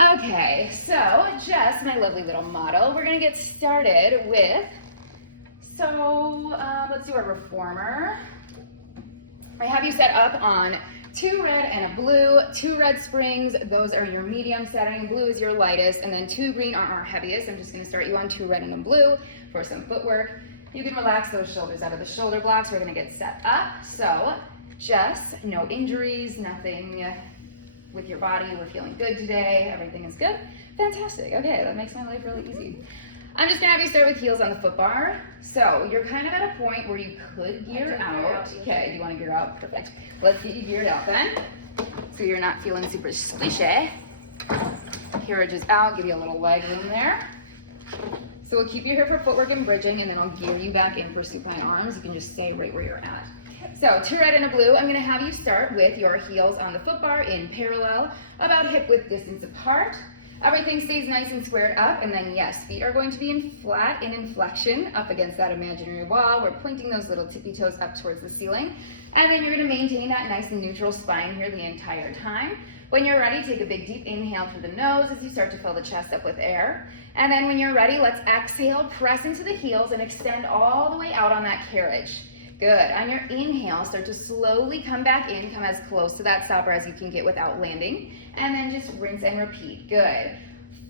Okay, so Jess, my lovely little model, we're gonna get started with, let's do a reformer. I have you set up on 2 red and a blue, 2 red springs, those are your medium setting, blue is your lightest, and then 2 green are our heaviest. I'm just gonna start you on 2 red and a blue for some footwork. You can relax those shoulders out of the shoulder blocks. We're gonna get set up. So, Jess, no injuries, nothing with your body. We're feeling good today. Everything is good. Fantastic. Okay, that makes my life really easy. I'm just gonna have you start with heels on the foot bar. So you're kind of at a point where you could gear out. Okay, do you want to gear out? Perfect. Let's get you geared out then. So you're not feeling super squishy. Carriage is out. Give you a little leg room there. So we'll keep you here for footwork and bridging, and then I'll gear you back in for supine arms. You can just stay right where you're at. So 2 red and a blue, I'm gonna have you start with your heels on the foot bar in parallel, about hip width distance apart. Everything stays nice and squared up, and then yes, feet are going to be in flat in inflection up against that imaginary wall. We're pointing those little tippy toes up towards the ceiling. And then you're gonna maintain that nice and neutral spine here the entire time. When you're ready, take a big deep inhale through the nose as you start to fill the chest up with air. And then when you're ready, let's exhale, press into the heels and extend all the way out on that carriage. Good. On your inhale, start to slowly come back in, come as close to that stopper as you can get without landing, and then just rinse and repeat. Good.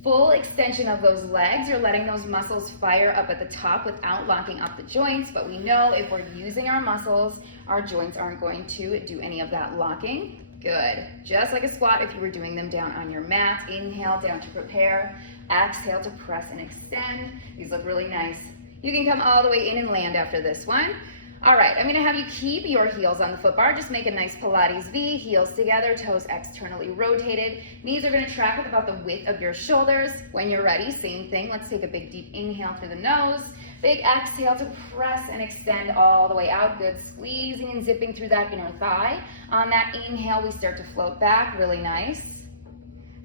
Full extension of those legs. You're letting those muscles fire up at the top without locking up the joints, but we know if we're using our muscles, our joints aren't going to do any of that locking. Good. Just like a squat if you were doing them down on your mat. Inhale down to prepare. Exhale to press and extend. These look really nice. You can come all the way in and land after this one. All right, I'm gonna have you keep your heels on the foot bar. Just make a nice Pilates V, heels together, toes externally rotated. Knees are gonna track with about the width of your shoulders. When you're ready, same thing. Let's take a big deep inhale through the nose. Big exhale to press and extend all the way out. Good, squeezing and zipping through that inner thigh. On that inhale, we start to float back, really nice.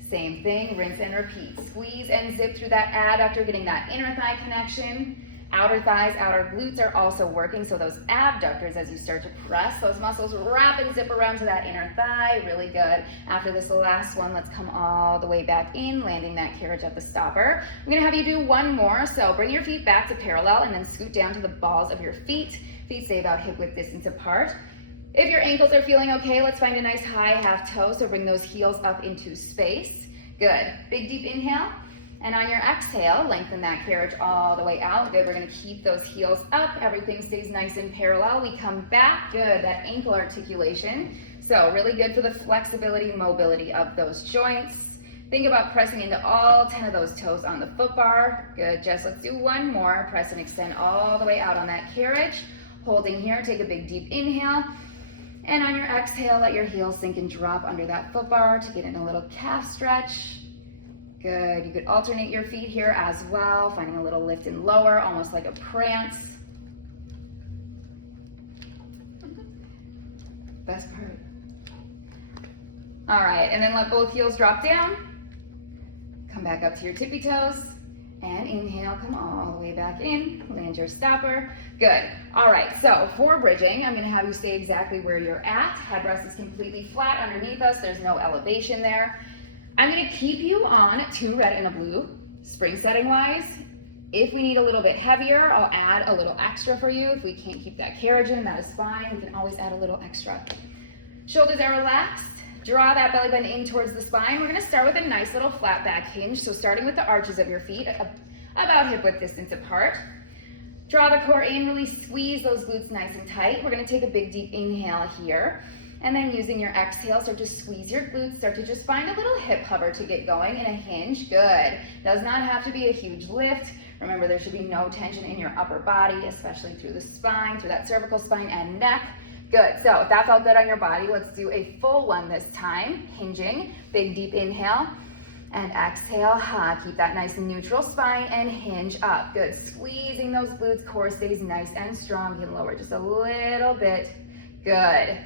Same thing, rinse and repeat. Squeeze and zip through that adductor, getting that inner thigh connection. Outer thighs, outer glutes are also working, so those abductors, as you start to press, those muscles wrap and zip around to that inner thigh, really good. After this last one, let's come all the way back in, landing that carriage at the stopper. I'm gonna have you do one more, so bring your feet back to parallel and then scoot down to the balls of your feet. Feet stay about hip width distance apart. If your ankles are feeling okay, let's find a nice high half toe, so bring those heels up into space. Good, big deep inhale. And on your exhale, lengthen that carriage all the way out. Good, we're gonna keep those heels up. Everything stays nice and parallel. We come back, good, that ankle articulation. So really good for the flexibility, mobility of those joints. Think about pressing into all 10 of those toes on the foot bar. Good, Jess, let's do one more. Press and extend all the way out on that carriage. Holding here, take a big deep inhale. And on your exhale, let your heels sink and drop under that foot bar to get in a little calf stretch. Good, you could alternate your feet here as well, finding a little lift and lower, almost like a prance. Best part. All right, and then let both heels drop down. Come back up to your tippy toes, and inhale, come all the way back in, land your stopper. Good, all right, so for bridging, I'm gonna have you stay exactly where you're at. Head rest is completely flat underneath us, there's no elevation there. I'm gonna keep you on 2 red and a blue, spring setting wise. If we need a little bit heavier, I'll add a little extra for you. If we can't keep that carriage in, that is fine. We can always add a little extra. Shoulders are relaxed. Draw that belly button in towards the spine. We're gonna start with a nice little flat back hinge. So starting with the arches of your feet, about hip width distance apart. Draw the core in, really squeeze those glutes nice and tight. We're gonna take a big deep inhale here. And then using your exhale, start to squeeze your glutes, start to just find a little hip hover to get going in a hinge. Good. Does not have to be a huge lift. Remember, there should be no tension in your upper body, especially through the spine, through that cervical spine and neck. Good. So if that's all good on your body, let's do a full one this time. Hinging, big deep inhale and exhale. Keep that nice and neutral spine and hinge up. Good. Squeezing those glutes, core stays nice and strong. You can lower just a little bit. Good.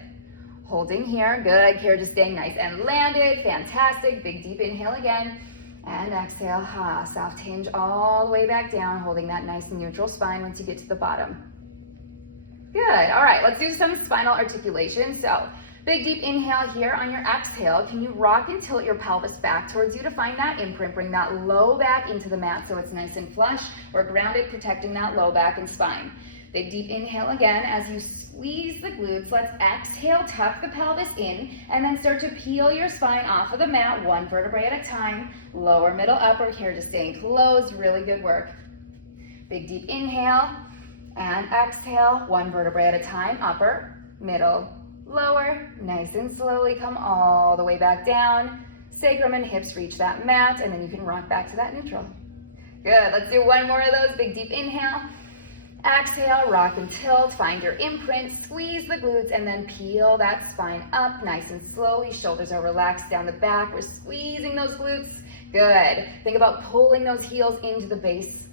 Holding here, good, carriage is staying nice and landed, fantastic, big deep inhale again, and exhale, soft hinge all the way back down, holding that nice and neutral spine once you get to the bottom. Good, all right, let's do some spinal articulation. So Big deep inhale here. On your exhale, can you rock and tilt your pelvis back towards you to find that imprint? Bring that low back into the mat so it's nice and flush. We're grounded, protecting that low back and spine. Big deep inhale again as you squeeze the glutes. Let's exhale, tuck the pelvis in, and then start to peel your spine off of the mat, one vertebrae at a time. Lower, middle, upper here, just staying closed. Really good work. Big deep inhale and exhale, one vertebrae at a time. Upper, middle, lower. Nice and slowly come all the way back down. Sacrum and hips reach that mat, and then you can rock back to that neutral. Good. Let's do one more of those. Big deep inhale. Exhale, rock and tilt, find your imprint, squeeze the glutes, and then peel that spine up nice and slowly. Shoulders are relaxed down the back. We're squeezing those glutes. Good. Think about pulling those heels into the base.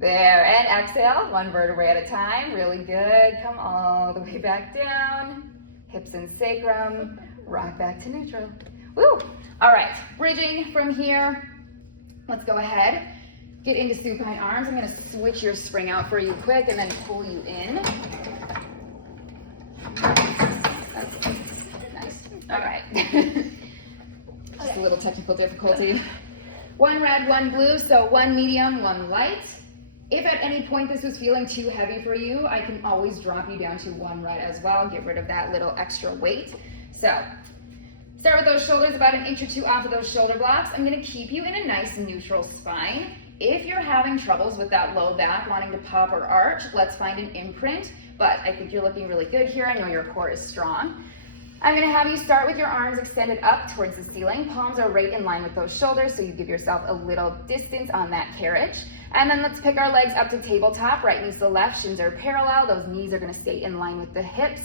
There, and exhale, one vertebrae at a time. Really good. Come all the way back down. Hips and sacrum. Rock back to neutral. Woo! All right, bridging from here. Let's go ahead. Get into supine arms. I'm going to switch your spring out for you quick and then pull you in. Okay. Nice. All right. Just a little technical difficulty. One red, one blue, so one medium, one light. If at any point this was feeling too heavy for you, I can always drop you down to one red as well. Get rid of that little extra weight. So start with those shoulders about an inch or two off of those shoulder blocks. I'm going to keep you in a nice neutral spine. If you're having troubles with that low back, wanting to pop or arch, let's find an imprint. But I think you're looking really good here. I know your core is strong. I'm going to have you start with your arms extended up towards the ceiling. Palms are right in line with those shoulders, so you give yourself a little distance on that carriage. And then let's pick our legs up to tabletop. Right knees to left, shins are parallel. Those knees are going to stay in line with the hips.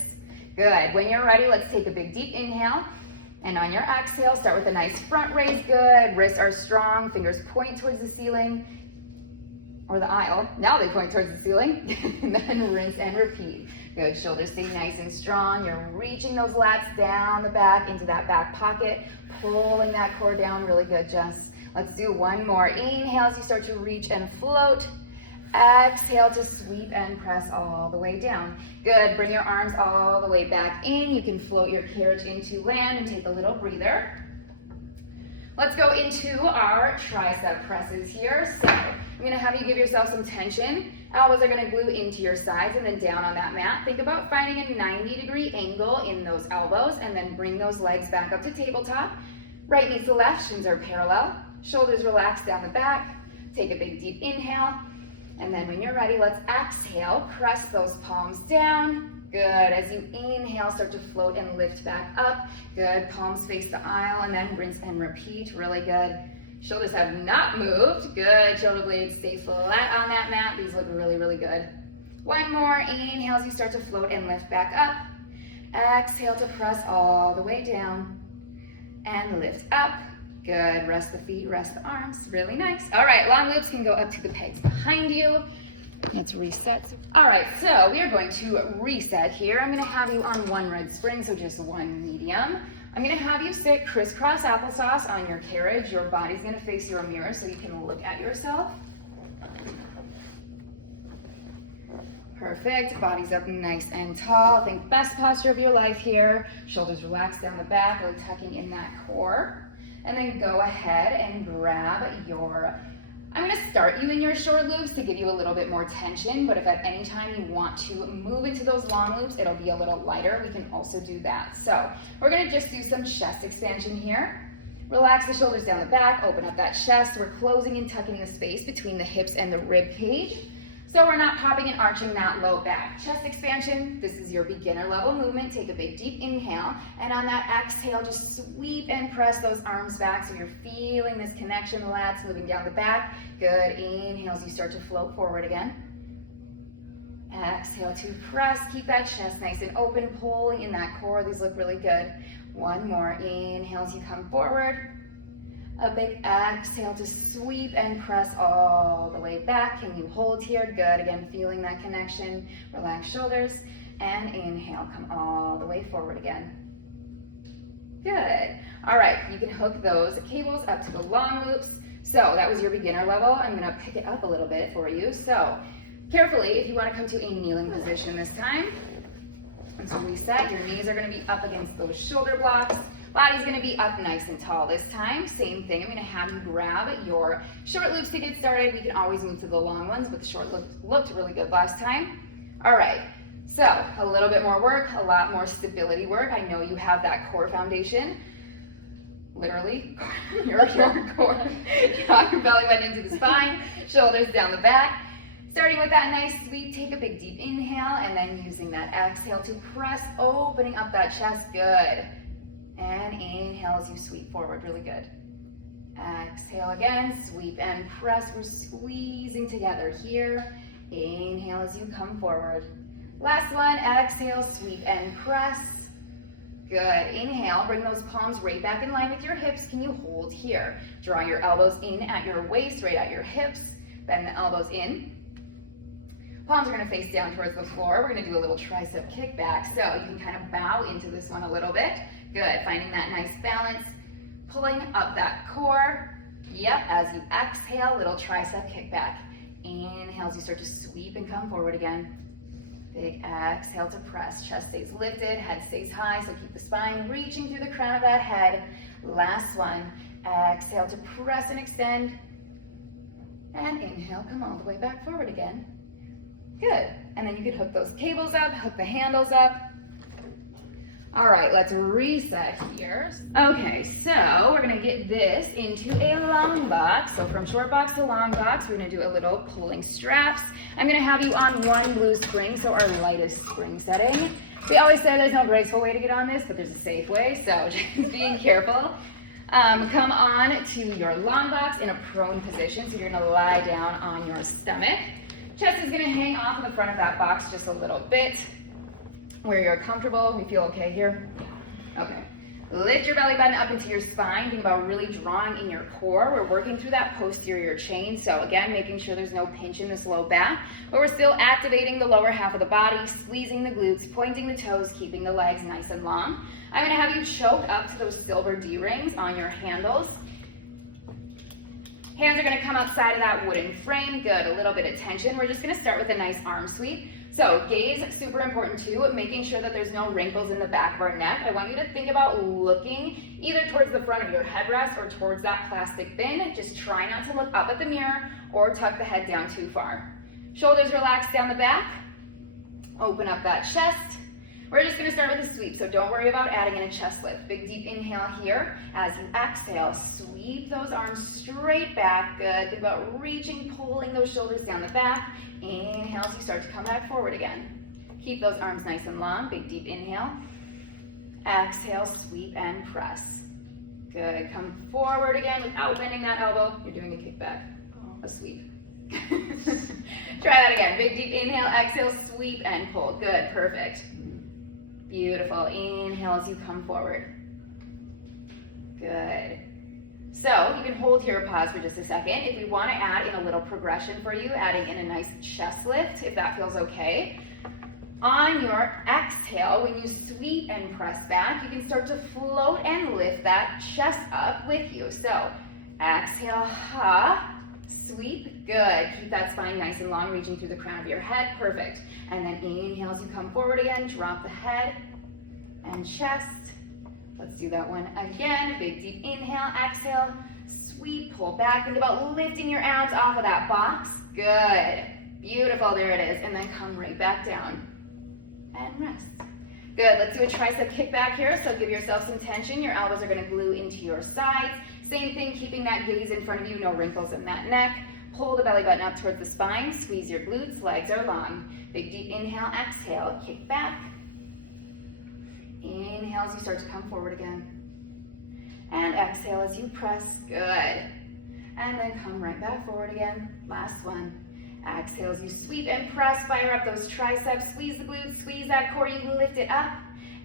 Good. When you're ready, let's take a big deep inhale. And on your exhale, start with a nice front raise. Good. Wrists are strong. Fingers point towards the ceiling or the aisle. Now they point towards the ceiling. And then rinse and repeat. Good. Shoulders stay nice and strong. You're reaching those lats down the back into that back pocket. Pulling that core down. Really good, Jess. Let's do one more. Inhale as you start to reach and float. Exhale to sweep and press all the way down. Good. Bring your arms all the way back in. You can float your carriage into land and take a little breather. Let's go into our tricep presses here. So I'm going to have you give yourself some tension. Elbows are going to glue into your sides and then down on that mat. Think about finding a 90-degree angle in those elbows and then bring those legs back up to tabletop. Right knee to left, shins are parallel. Shoulders relaxed down the back. Take a big deep inhale. And then when you're ready, let's exhale. Press those palms down. Good. As you inhale, start to float and lift back up. Good. Palms face the aisle and then rinse and repeat. Really good. Shoulders have not moved. Good. Shoulder blades stay flat on that mat. These look really, really good. One more. Inhale as you start to float and lift back up. Exhale to press all the way down and lift up. Good. Rest the feet, rest the arms. Really nice. All right, long loops can go up to the pegs behind you. Let's reset. All right, so we are going to reset here. I'm going to have you on one red spring, so just one medium. I'm going to have you sit crisscross applesauce on your carriage. Your body's going to face your mirror so you can look at yourself. Perfect. Body's up nice and tall. Think best posture of your life here. Shoulders relaxed down the back, really tucking in that core. And then go ahead and grab your, I'm going to start you in your short loops to give you a little bit more tension, but if at any time you want to move into those long loops, it'll be a little lighter. We can also do that. So we're going to just do some chest expansion here. Relax the shoulders down the back, open up that chest. We're closing and tucking the space between the hips and the rib cage. So we're not popping and arching that low back. Chest expansion, this is your beginner level movement. Take a big deep inhale, and on that exhale, just sweep and press those arms back so you're feeling this connection, the lats moving down the back. Good. Inhale as you start to float forward again. Exhale to press. Keep that chest nice and open, pulling in that core. These look really good. One more. Inhale as you come forward. A big exhale to sweep and press all the way back. Can you hold here? Good. Again, feeling that connection. Relax shoulders. And inhale, come all the way forward again. Good. All right, you can hook those cables up to the long loops. So that was your beginner level. I'm going to pick it up a little bit for you. So carefully, if you want to come to a kneeling position this time, Let's reset. Your knees are going to be up against those shoulder blocks. Body's going to be up nice and tall this time. Same thing. I'm going to have you grab your short loops to get started. We can always move to the long ones, but the short loops looked really good last time. All right. So a little bit more work, a lot more stability work. I know you have that core foundation. Literally, your core. Drop your belly button into the spine, shoulders down the back. Starting with that nice sweep, take a big deep inhale, and then using that exhale to press, opening up that chest, good. And inhale as you sweep forward, really good. Exhale again, sweep and press, we're squeezing together here. Inhale as you come forward. Last one, exhale, sweep and press. Good, inhale, bring those palms right back in line with your hips. Can you hold here? Draw your elbows in at your waist, right at your hips. Bend the elbows in. Palms are going to face down towards the floor. We're going to do a little tricep kickback. So you can kind of bow into this one a little bit. Good, finding that nice balance. Pulling up that core. Yep, as you exhale, little tricep kickback. Inhale as you start to sweep and come forward again. Big exhale to press. Chest stays lifted, head stays high, so keep the spine reaching through the crown of that head. Last one. Exhale to press and extend. And inhale, come all the way back forward again. Good. And then you can hook those cables up, hook the handles up. All right, let's reset here. Okay, so we're gonna get this into a long box. So from short box to long box, we're gonna do a little pulling straps. I'm gonna have you on one blue spring, so our lightest spring setting. We always say there's no graceful way to get on this, but there's a safe way, so just being careful. Come on to your long box in a prone position, so you're gonna lie down on your stomach. Chest is gonna hang off in the front of that box just a little bit. Where you're comfortable, we feel okay here? Okay. Lift your belly button up into your spine. Think about really drawing in your core. We're working through that posterior chain. So again, making sure there's no pinch in this low back, but we're still activating the lower half of the body, squeezing the glutes, pointing the toes, keeping the legs nice and long. I'm gonna have you choke up to those silver D-rings on your handles. Hands are gonna come outside of that wooden frame. Good, a little bit of tension. We're just gonna start with a nice arm sweep. So gaze, super important too, making sure that there's no wrinkles in the back of our neck. I want you to think about looking either towards the front of your headrest or towards that plastic bin. Just try not to look up at the mirror or tuck the head down too far. Shoulders relaxed down the back. Open up that chest. We're just gonna start with a sweep, so don't worry about adding in a chest lift. Big deep inhale here. As you exhale, sweep those arms straight back. Good, think about reaching, pulling those shoulders down the back. Inhale as you start to come back forward again. Keep those arms nice and long. Big deep inhale. Exhale, sweep and press. Good, come forward again without bending that elbow. You're doing a kickback, a sweep. Try that again. Big deep inhale, exhale, sweep and pull. Good, perfect. Beautiful. Inhale as you come forward. Good. So you can hold here, pause for just a second. If we want to add in a little progression for you, adding in a nice chest lift, if that feels okay. On your exhale, when you sweep and press back, you can start to float and lift that chest up with you. So exhale, ha, sweep, good. Keep that spine nice and long, reaching through the crown of your head, perfect. And then inhale as you come forward again, drop the head and chest. Let's do that one again. Big deep inhale, exhale, sweep, pull back. Think about lifting your abs off of that box. Good. Beautiful, there it is. And then come right back down and rest. Good, let's do a tricep kickback here. So give yourself some tension. Your elbows are gonna glue into your sides. Same thing, keeping that gaze in front of you, no wrinkles in that neck. Pull the belly button up towards the spine, squeeze your glutes, legs are long. Big deep inhale, exhale, kick back. Inhale as you start to come forward again. And exhale as you press, good. And then come right back forward again. Last one. Exhale as you sweep and press, fire up those triceps, squeeze the glutes, squeeze that core, you can lift it up.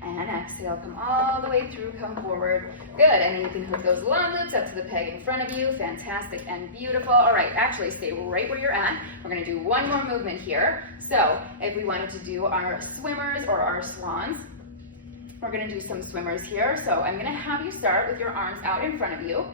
And exhale, come all the way through, come forward. Good, and then you can hook those long loops up to the peg in front of you. Fantastic and beautiful. All right, actually stay right where you're at. We're gonna do one more movement here. So if we wanted to do our swimmers or our swans, we're gonna do some swimmers here. So I'm gonna have you start with your arms out in front of you.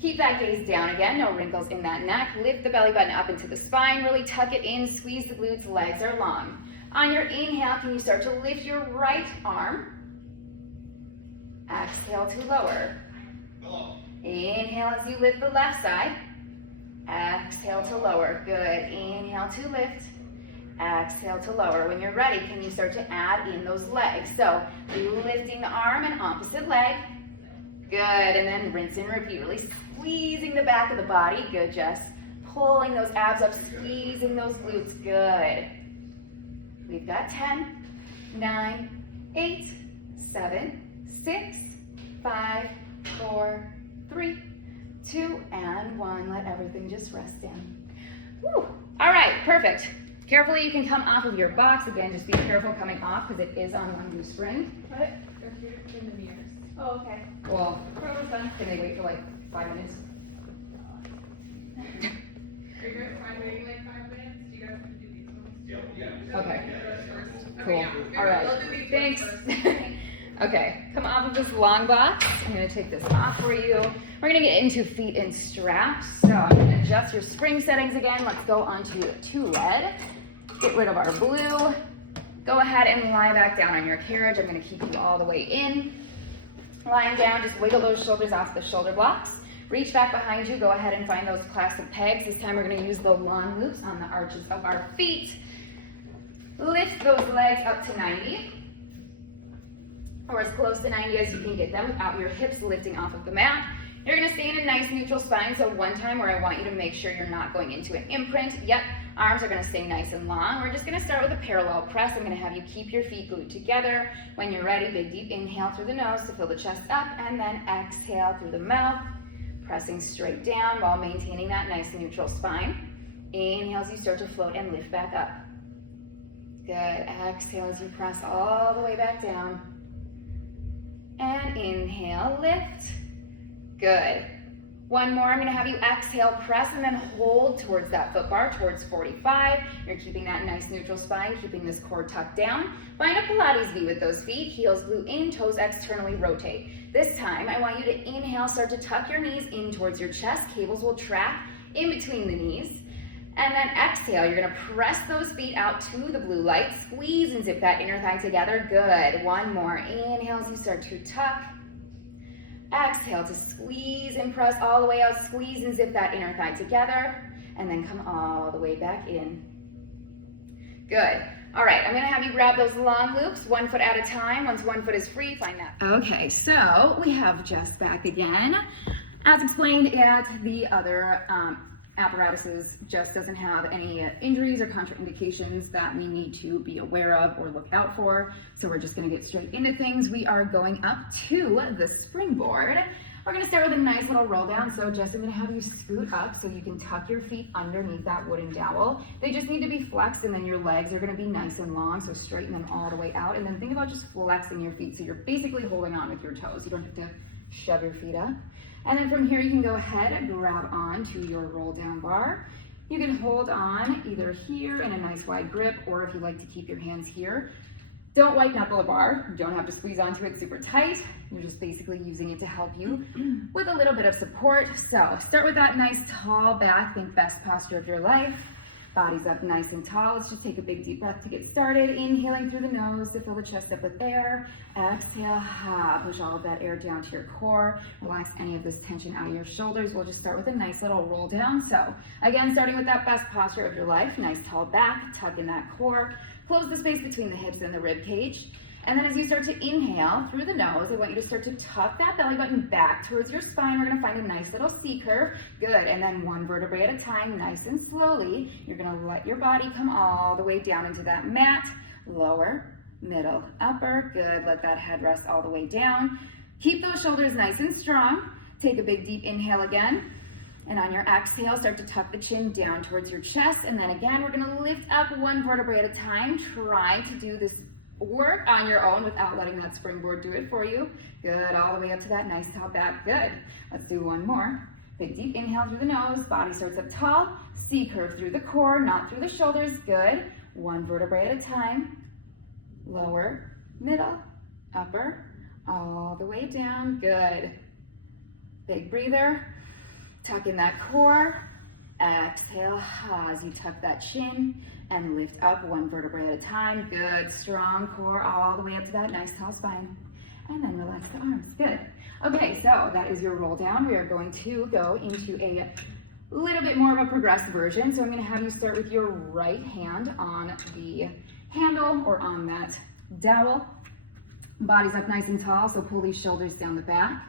Keep that gaze down again, no wrinkles in that neck. Lift the belly button up into the spine, really tuck it in, squeeze the glutes, legs are long. On your inhale, can you start to lift your right arm? Exhale to lower. Inhale as you lift the left side. Exhale to lower. Good. Inhale to lift. Exhale to lower. When you're ready, can you start to add in those legs? So lifting the arm and opposite leg. Good. And then rinse and repeat. Really squeezing the back of the body. Good, Jess. Pulling those abs up, squeezing those glutes. Good. We've got 10, 9, 8, 7, 6, 5, 4, 3, 2, and 1. Let everything just rest in. Woo. All right, perfect. Carefully, you can come off of your box. Again, just be careful coming off because it is on one new spring. What? They're in the mirrors. Oh, okay. Well, We're almost done. can they wait for like 5 minutes? Are you guys fine waiting like 5 minutes? Do you guys want to do these ones? Yeah. Okay. First. Cool. Yeah. All right. We'll do these Thanks. ones first. Okay, come off of this long box. I'm gonna take this off for you. We're gonna get into feet and straps. So I'm gonna adjust your spring settings again. Let's go onto 2 red. Get rid of our blue. Go ahead and lie back down on your carriage. I'm gonna keep you all the way in. Lying down, just wiggle those shoulders off the shoulder blocks. Reach back behind you. Go ahead and find those classic pegs. This time we're gonna use the long loops on the arches of our feet. Lift those legs up to 90. Or as close to 90 as you can get them without your hips lifting off of the mat. You're gonna stay in a nice neutral spine, so one time where I want you to make sure you're not going into an imprint. Yep, arms are gonna stay nice and long. We're just gonna start with a parallel press. I'm gonna have you keep your feet glued together. When you're ready, big deep inhale through the nose to fill the chest up, and then exhale through the mouth, pressing straight down while maintaining that nice neutral spine. Inhale as you start to float and lift back up. Good, exhale as you press all the way back down. And inhale, lift. Good. One more, I'm gonna have you exhale, press, and then hold towards that foot bar, towards 45. You're keeping that nice neutral spine, keeping this core tucked down. Find a Pilates V with those feet, heels glue in, toes externally rotate. This time, I want you to inhale, start to tuck your knees in towards your chest. Cables will trap in between the knees. And then exhale, you're gonna press those feet out to the blue light. Squeeze and zip that inner thigh together. Good. One more. Inhale as you start to tuck. Exhale to squeeze and press all the way out. Squeeze and zip that inner thigh together. And then come all the way back in. Good. All right, I'm gonna have you grab those long loops, 1 foot at a time. Once one foot is free, find that. Okay, so we have Jess back again. As explained at the other apparatuses, Jess doesn't have any injuries or contraindications that we need to be aware of or look out for. So we're just gonna get straight into things. We are going up to the springboard. We're gonna start with a nice little roll down. So Jess, I'm gonna have you scoot up so you can tuck your feet underneath that wooden dowel. They just need to be flexed, and then your legs are gonna be nice and long, so straighten them all the way out. And then think about just flexing your feet. So you're basically holding on with your toes. You don't have to shove your feet up. And then from here, you can go ahead and grab on to your roll down bar. You can hold on either here in a nice wide grip, or if you like to keep your hands here. Don't white knuckle the bar. You don't have to squeeze onto it super tight. You're just basically using it to help you with a little bit of support. So start with that nice tall back, think best posture of your life. Body's up nice and tall. Let's just take a big deep breath to get started. Inhaling through the nose to fill the chest up with air. Exhale, push all of that air down to your core. Relax any of this tension out of your shoulders. We'll just start with a nice little roll down. So again, starting with that best posture of your life. Nice tall back, tuck in that core. Close the space between the hips and the rib cage. And then as you start to inhale through the nose, I want you to start to tuck that belly button back towards your spine. We're gonna find a nice little C curve. Good, and then one vertebrae at a time, nice and slowly. You're gonna let your body come all the way down into that mat. Lower, middle, upper. Good, let that head rest all the way down. Keep those shoulders nice and strong. Take a big deep inhale again. And on your exhale, start to tuck the chin down towards your chest. And then again, we're gonna lift up one vertebrae at a time. Try to do this work on your own without letting that springboard do it for you. Good, all the way up to that nice top back. Good. Let's do one more. Big deep inhale through the nose. Body starts up tall. C curve through the core, not through the shoulders. Good. One vertebrae at a time. Lower, middle, upper, all the way down. Good. Big breather. Tuck in that core. Exhale, as you tuck that chin and lift up one vertebrae at a time. Good, strong core all the way up to that nice tall spine. And then relax the arms, good. Okay, so that is your roll down. We are going to go into a little bit more of a progressed version. So I'm gonna have you start with your right hand on the handle or on that dowel. Body's up nice and tall, so pull these shoulders down the back.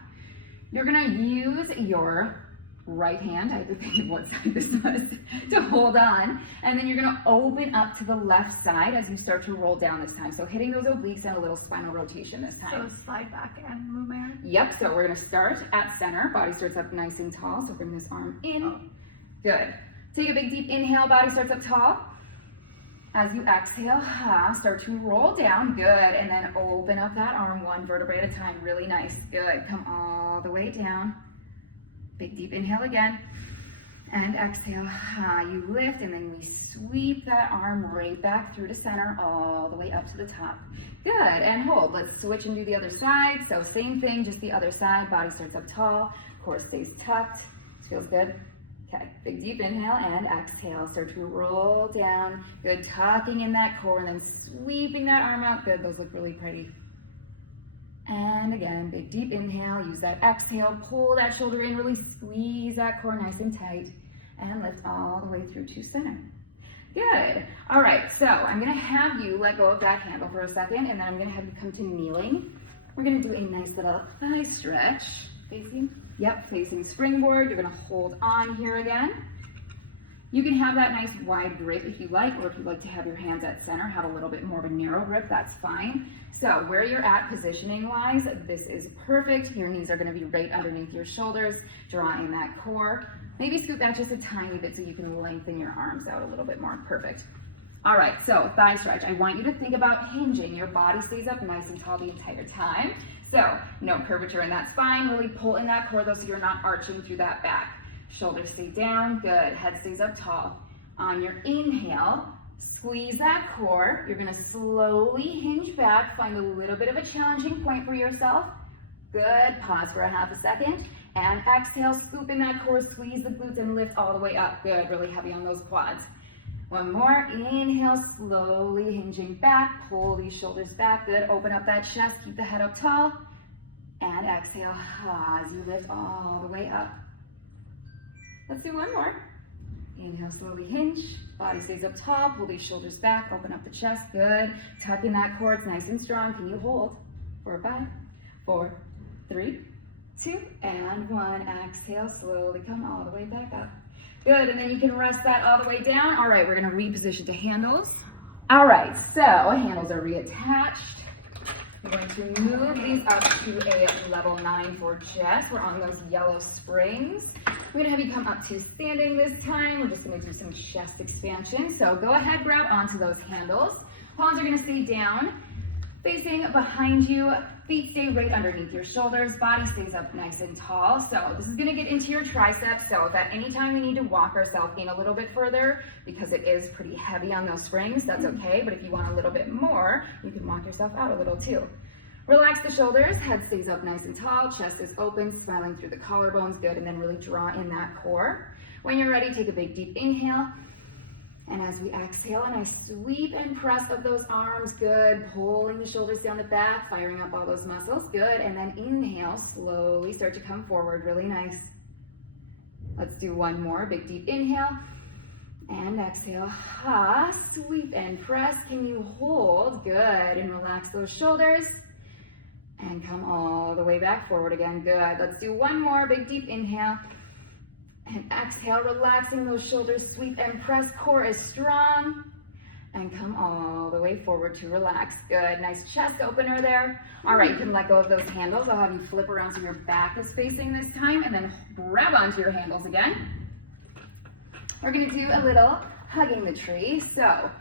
You're gonna use your right hand, I have to think of what side this was, to hold on. And then you're gonna open up to the left side as you start to roll down this time. So hitting those obliques and a little spinal rotation this time. So slide back and move my arm. Yep, so we're gonna start at center. Body starts up nice and tall, so bring this arm in. Good. Take a big deep inhale, body starts up tall. As you exhale, start to roll down, good, and then open up that arm one vertebrae at a time, really nice, good. Come all the way down. Big deep inhale again, and exhale, you lift, and then we sweep that arm right back through to center, all the way up to the top. Good, and hold. Let's switch and do the other side. So same thing, just the other side, body starts up tall, core stays tucked. This feels good. Okay, big deep inhale and exhale. Start to roll down. Good, tucking in that core and then sweeping that arm out. Good, those look really pretty. And again, big deep inhale. Use that exhale. Pull that shoulder in, really squeeze that core nice and tight. And lift all the way through to center. Good. All right, so I'm gonna have you let go of that handle for a second, and then I'm gonna have you come to kneeling. We're gonna do a nice little thigh stretch. Facing? Yep, facing springboard. You're gonna hold on here again. You can have that nice wide grip if you like, or if you'd like to have your hands at center, have a little bit more of a narrow grip, that's fine. So where you're at positioning wise, this is perfect. Your knees are gonna be right underneath your shoulders. Draw in that core. Maybe scoot back just a tiny bit so you can lengthen your arms out a little bit more. Perfect. All right, so thigh stretch. I want you to think about hinging. Your body stays up nice and tall the entire time. So no curvature in that spine. Really pull in that core though so you're not arching through that back. Shoulders stay down, good. Head stays up tall. On your inhale, squeeze that core. You're gonna slowly hinge back. Find a little bit of a challenging point for yourself. Good, pause for a half a second. And exhale, scoop in that core, squeeze the glutes and lift all the way up. Good, really heavy on those quads. One more, inhale, slowly hinging back, pull these shoulders back, good, open up that chest, keep the head up tall, and exhale, as you lift all the way up. Let's do one more. Inhale, slowly hinge, body stays up tall, pull these shoulders back, open up the chest, good, tuck in that core, it's nice and strong, can you hold? For 5, 4, 3, 2, and 1, exhale, slowly come all the way back up. Good, and then you can rest that all the way down. All right, we're gonna reposition to handles. All right, so handles are reattached. We're going to move these up to a level 9 for chest. We're on those yellow springs. We're gonna have you come up to standing this time. We're just gonna do some chest expansion. So go ahead, grab onto those handles. Palms are gonna stay down, facing behind you. Feet stay right underneath your shoulders, body stays up nice and tall. So this is gonna get into your triceps. So if at any time we need to walk ourselves in a little bit further, because it is pretty heavy on those springs, that's okay. But if you want a little bit more, you can walk yourself out a little too. Relax the shoulders, head stays up nice and tall, chest is open, smiling through the collarbones, good, and then really draw in that core. When you're ready, take a big deep inhale. And as we exhale, a nice sweep and press of those arms, good. Pulling the shoulders down the back, firing up all those muscles, good. And then inhale, slowly start to come forward, really nice. Let's do one more, big deep inhale. And exhale, sweep and press. Can you hold? Good, and relax those shoulders. And come all the way back forward again, good. Let's do one more, big deep inhale. And exhale, relaxing those shoulders, sweep and press, core is strong. And come all the way forward to relax. Good, nice chest opener there. All right, you can let go of those handles. I'll have you flip around so your back is facing this time, and then grab onto your handles again. We're gonna do a little hugging the tree. So,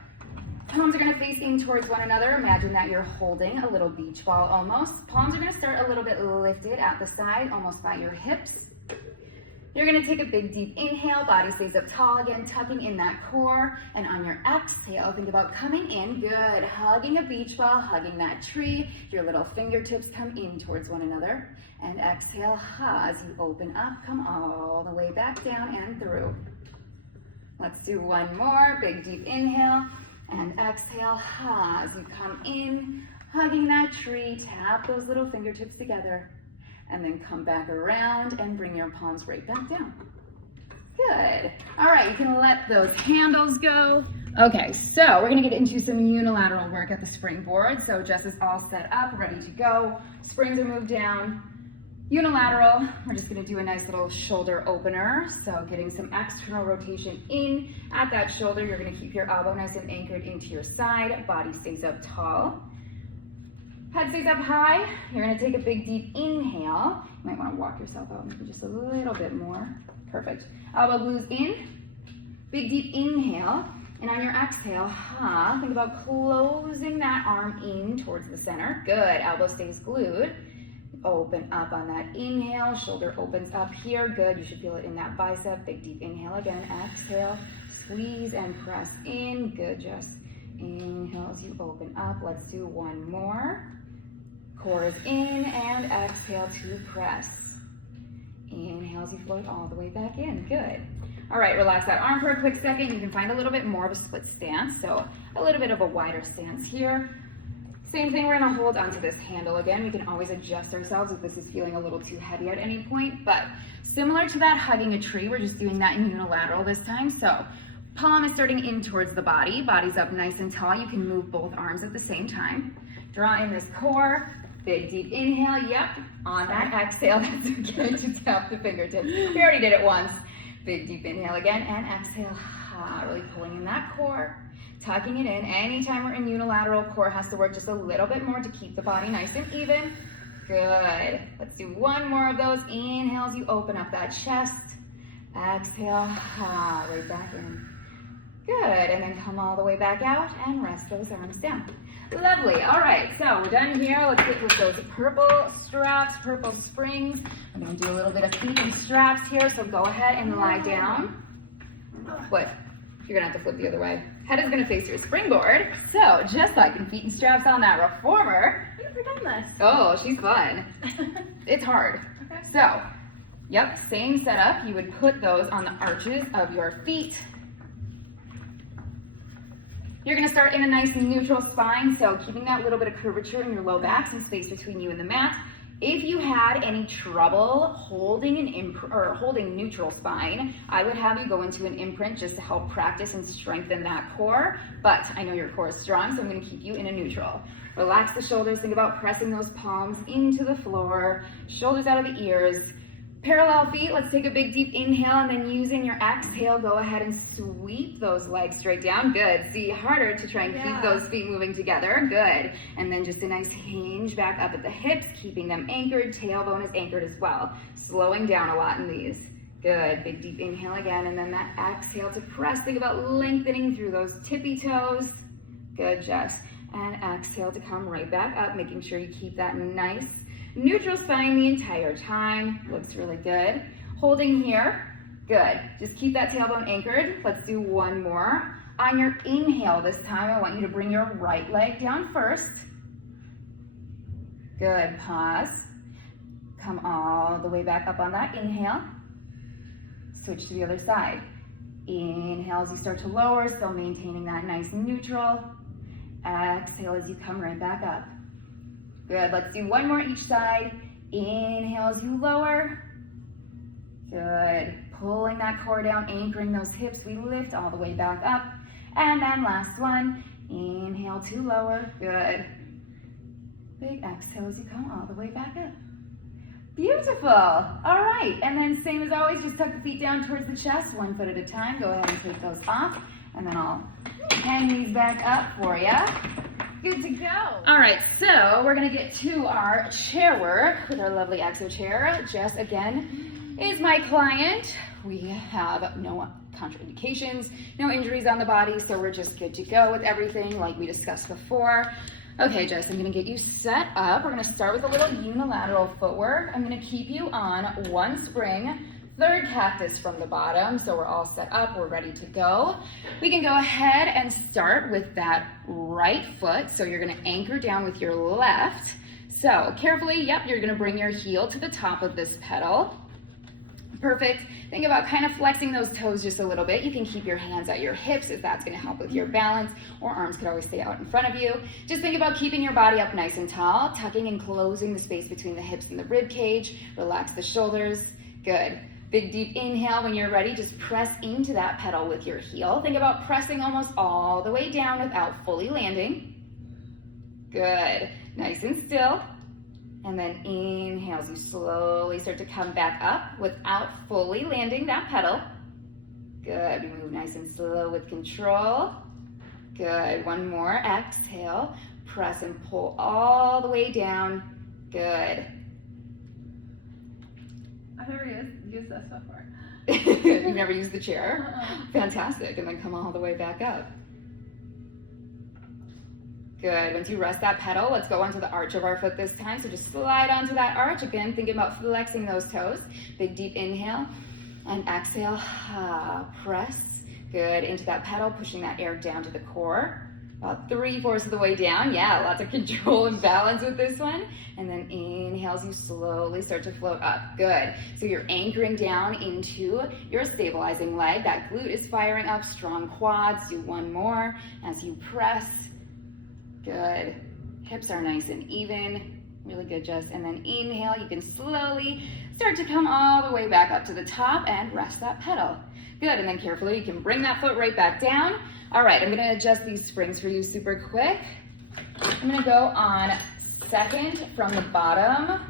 palms are gonna face in towards one another. Imagine that you're holding a little beach ball almost. Palms are gonna start a little bit lifted at the side, almost by your hips. You're gonna take a big deep inhale, body stays up tall again, tucking in that core. And on your exhale, think about coming in, good. Hugging a beach ball, hugging that tree. Your little fingertips come in towards one another. And exhale, as you open up, come all the way back down and through. Let's do one more. Big deep inhale and exhale. As you come in, hugging that tree, tap those little fingertips together and then come back around and bring your palms right back down. Good. All right, you can let those handles go. Okay, so we're gonna get into some unilateral work at the springboard. So Jess is all set up, ready to go. Springs are moved down. Unilateral, we're just gonna do a nice little shoulder opener. So getting some external rotation in at that shoulder. You're gonna keep your elbow nice and anchored into your side. Body stays up tall. Head stays up high. You're gonna take a big deep inhale. You might wanna walk yourself out maybe just a little bit more. Perfect. Elbow glues in. Big deep inhale. And on your exhale, think about closing that arm in towards the center. Good, elbow stays glued. Open up on that inhale, shoulder opens up here. Good, you should feel it in that bicep. Big deep inhale again, exhale. Squeeze and press in. Good, just inhale as you open up. Let's do one more. Core is in and exhale to press. Inhale as you float all the way back in. Good. All right, relax that arm for a quick second. You can find a little bit more of a split stance, so a little bit of a wider stance here. Same thing, we're gonna hold onto this handle again. We can always adjust ourselves if this is feeling a little too heavy at any point, but similar to that hugging a tree, we're just doing that in unilateral this time. So palm is starting in towards the body, body's up nice and tall. You can move both arms at the same time. Draw in this core, big deep inhale, yep. On that exhale, that's okay to tap the fingertips. We already did it once. Big deep inhale again and exhale, really pulling in that core, tucking it in. Anytime we're in unilateral, core has to work just a little bit more to keep the body nice and even. Good. Let's do one more of those. Inhale as you open up that chest. Exhale, right back in. Good, and then come all the way back out and rest those arms down. Lovely. All right, so we're done here. Let's get with those purple straps, purple springs. I'm going to do a little bit of feet and straps here, so go ahead and lie down. What? You're going to have to flip the other way. Head is going to face your springboard. So just like in feet and straps on that reformer. I've never done this. Oh, she's fun. It's hard. Okay. So, yep, same setup. You would put those on the arches of your feet. You're gonna start in a nice neutral spine, so keeping that little bit of curvature in your low back, some space between you and the mat. If you had any trouble holding holding neutral spine, I would have you go into an imprint just to help practice and strengthen that core. But I know your core is strong, so I'm gonna keep you in a neutral. Relax the shoulders, think about pressing those palms into the floor, shoulders out of the ears. Parallel feet, let's take a big deep inhale and then using your exhale, go ahead and sweep those legs straight down. Good. See, harder to try and keep those feet moving together. Good. And then just a nice hinge back up at the hips, keeping them anchored. Tailbone is anchored as well. Slowing down a lot in these. Good. Big deep inhale again, and then that exhale to press. Think about lengthening through those tippy toes. Good, Jess. And exhale to come right back up, making sure you keep that nice neutral spine the entire time. Looks really good. Holding here. Good. Just keep that tailbone anchored. Let's do one more. On your inhale this time, I want you to bring your right leg down first. Good. Pause. Come all the way back up on that inhale. Switch to the other side. Inhale as you start to lower, still maintaining that nice neutral. Exhale as you come right back up. Good, let's do one more each side. Inhale as you lower. Good, pulling that core down, anchoring those hips. We lift all the way back up. And then last one, inhale to lower. Good. Big exhale as you come all the way back up. Beautiful. All right, and then same as always, just tuck the feet down towards the chest, one foot at a time. Go ahead and take those off. And then I'll hang these back up for you. Good to go. All right, so we're gonna get to our chair work with our lovely exo chair. Jess, again, is my client. We have no contraindications, no injuries on the body, so we're just good to go with everything like we discussed before. Okay, Jess, I'm gonna get you set up. We're gonna start with a little unilateral footwork. I'm gonna keep you on one spring, third cactus from the bottom, so we're all set up, we're ready to go. We can go ahead and start with that right foot. So you're gonna anchor down with your left. So carefully, yep, you're gonna bring your heel to the top of this pedal. Perfect. Think about kind of flexing those toes just a little bit. You can keep your hands at your hips if that's going to help with your balance, or arms could always stay out in front of you. Just think about keeping your body up nice and tall, tucking and closing the space between the hips and the rib cage. Relax the shoulders. Good. Big deep inhale. When you're ready, just press into that pedal with your heel. Think about pressing almost all the way down without fully landing. Good. Nice and still. And then inhale as you slowly start to come back up without fully landing that pedal. Good. We move nice and slow with control. Good. One more. Exhale. Press and pull all the way down. Good. I've never used this before. You've never used the chair? Uh-uh. Fantastic. And then come all the way back up. Good. Once you rest that pedal, let's go onto the arch of our foot this time. So just slide onto that arch. Again, thinking about flexing those toes. Big deep inhale and exhale. Press. Good. Into that pedal, pushing that air down to the core. About 3/4 of the way down. Yeah, lots of control and balance with this one. And then inhale as you slowly start to float up. Good. So you're anchoring down into your stabilizing leg. That glute is firing up. Strong quads. Do one more as you press. Good. Hips are nice and even. Really good, Jess. And then inhale. You can slowly start to come all the way back up to the top and rest that pedal. Good. And then carefully you can bring that foot right back down. All right, I'm going to adjust these springs for you super quick. I'm going to go on second from the bottom.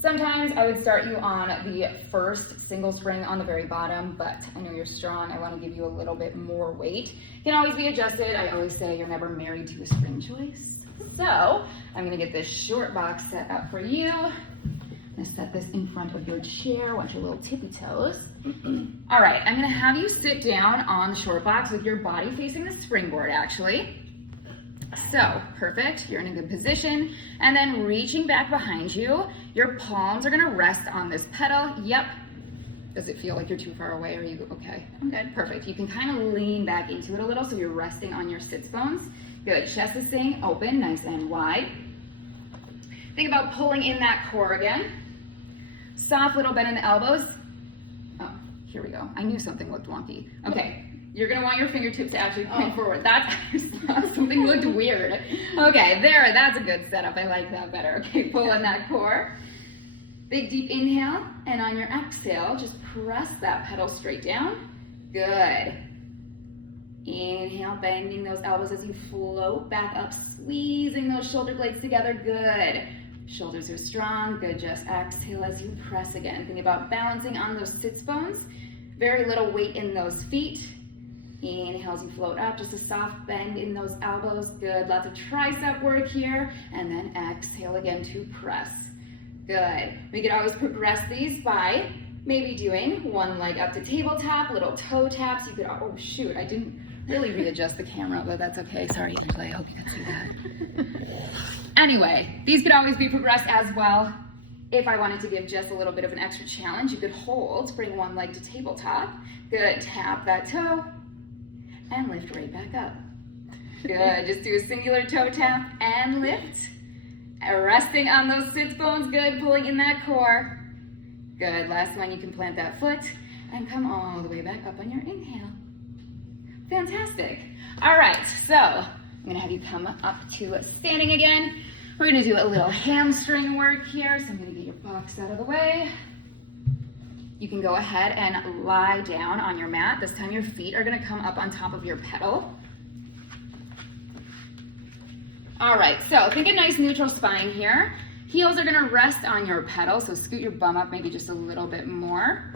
Sometimes I would start you on the first single spring on the very bottom, but I know you're strong. I want to give you a little bit more weight. It can always be adjusted. I always say you're never married to a spring choice. So I'm going to get this short box set up for you. I'm going to set this in front of your chair. Watch your little tippy toes. All right, I'm going to have you sit down on the short box with your body facing the springboard, actually. So, perfect. You're in a good position. And then reaching back behind you, your palms are going to rest on this pedal. Yep. Does it feel like you're too far away? Are you okay? I'm good. Perfect. You can kind of lean back into it a little so you're resting on your sits bones. Good. Chest is staying open, nice and wide. Think about pulling in that core again. Soft little bend in the elbows. Oh, here we go. I knew something looked wonky. Okay. You're going to want your fingertips to actually point forward. That something looked weird. Okay, there, that's a good setup. I like that better. Okay, pull in that core. Big deep inhale, and on your exhale, just press that pedal straight down. Good. Inhale, bending those elbows as you float back up, squeezing those shoulder blades together. Good. Shoulders are strong. Good. Just exhale as you press again. Think about balancing on those sits bones. Very little weight in those feet. Inhale as you float up, just a soft bend in those elbows. Good, lots of tricep work here. And then exhale again to press. Good. We could always progress these by maybe doing one leg up to tabletop, little toe taps. You could, oh shoot, I didn't really readjust the camera, but that's okay. Sorry, Clay, I hope you can see that. Anyway, these could always be progressed as well. If I wanted to give just a little bit of an extra challenge, you could hold, bring one leg to tabletop. Good, tap that toe. And lift right back up. Good, just do a singular toe tap and lift. Resting on those sits bones, good, pulling in that core. Good, last one, you can plant that foot and come all the way back up on your inhale. Fantastic. All right, so I'm gonna have you come up to standing again. We're gonna do a little hamstring work here, so I'm gonna get your box out of the way. You can go ahead and lie down on your mat. This time your feet are gonna come up on top of your pedal. All right, so think a nice neutral spine here. Heels are gonna rest on your pedal, so scoot your bum up maybe just a little bit more.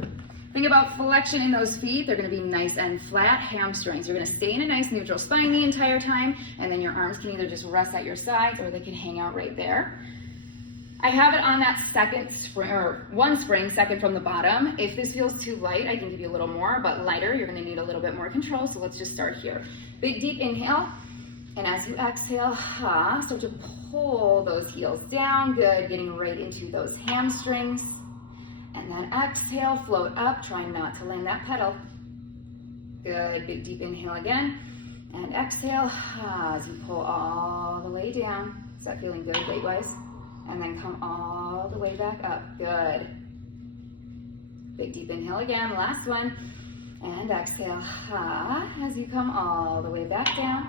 Think about flexion in those feet. They're gonna be nice and flat. Hamstrings, you're gonna stay in a nice neutral spine the entire time, and then your arms can either just rest at your sides or they can hang out right there. I have it on that second spring, or one spring, second from the bottom. If this feels too light, I can give you a little more, but lighter, you're gonna need a little bit more control, so let's just start here. Big deep inhale, and as you exhale, start to pull those heels down, good, getting right into those hamstrings. And then exhale, float up, try not to land that pedal. Good, big deep inhale again, and exhale, as you pull all the way down. Is that feeling good weight-wise? And then come all the way back up. Good. Big deep inhale again, last one. And exhale, ha, as you come all the way back down.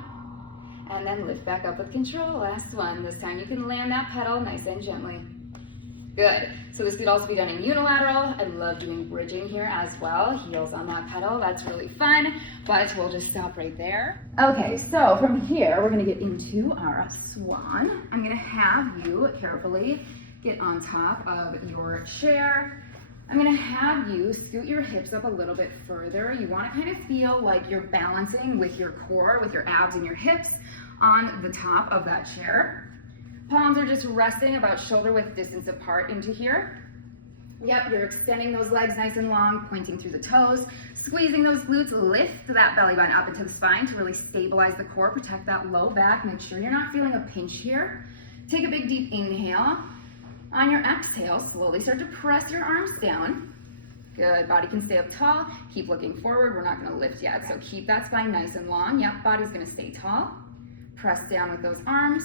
And then lift back up with control, last one. This time you can land that pedal nice and gently. Good. So this could also be done in unilateral. I love doing bridging here as well. Heels on that pedal, that's really fun, but we'll just stop right there. Okay, so from here, we're gonna get into our swan. I'm gonna have you carefully get on top of your chair. I'm gonna have you scoot your hips up a little bit further. You wanna kind of feel like you're balancing with your core, with your abs and your hips on the top of that chair. Palms are just resting about shoulder width distance apart into here. Yep, you're extending those legs nice and long, pointing through the toes, squeezing those glutes, lift that belly button up into the spine to really stabilize the core, protect that low back, make sure you're not feeling a pinch here. Take a big deep inhale. On your exhale, slowly start to press your arms down. Good, body can stay up tall. Keep looking forward, we're not gonna lift yet, so keep that spine nice and long. Yep, body's gonna stay tall. Press down with those arms,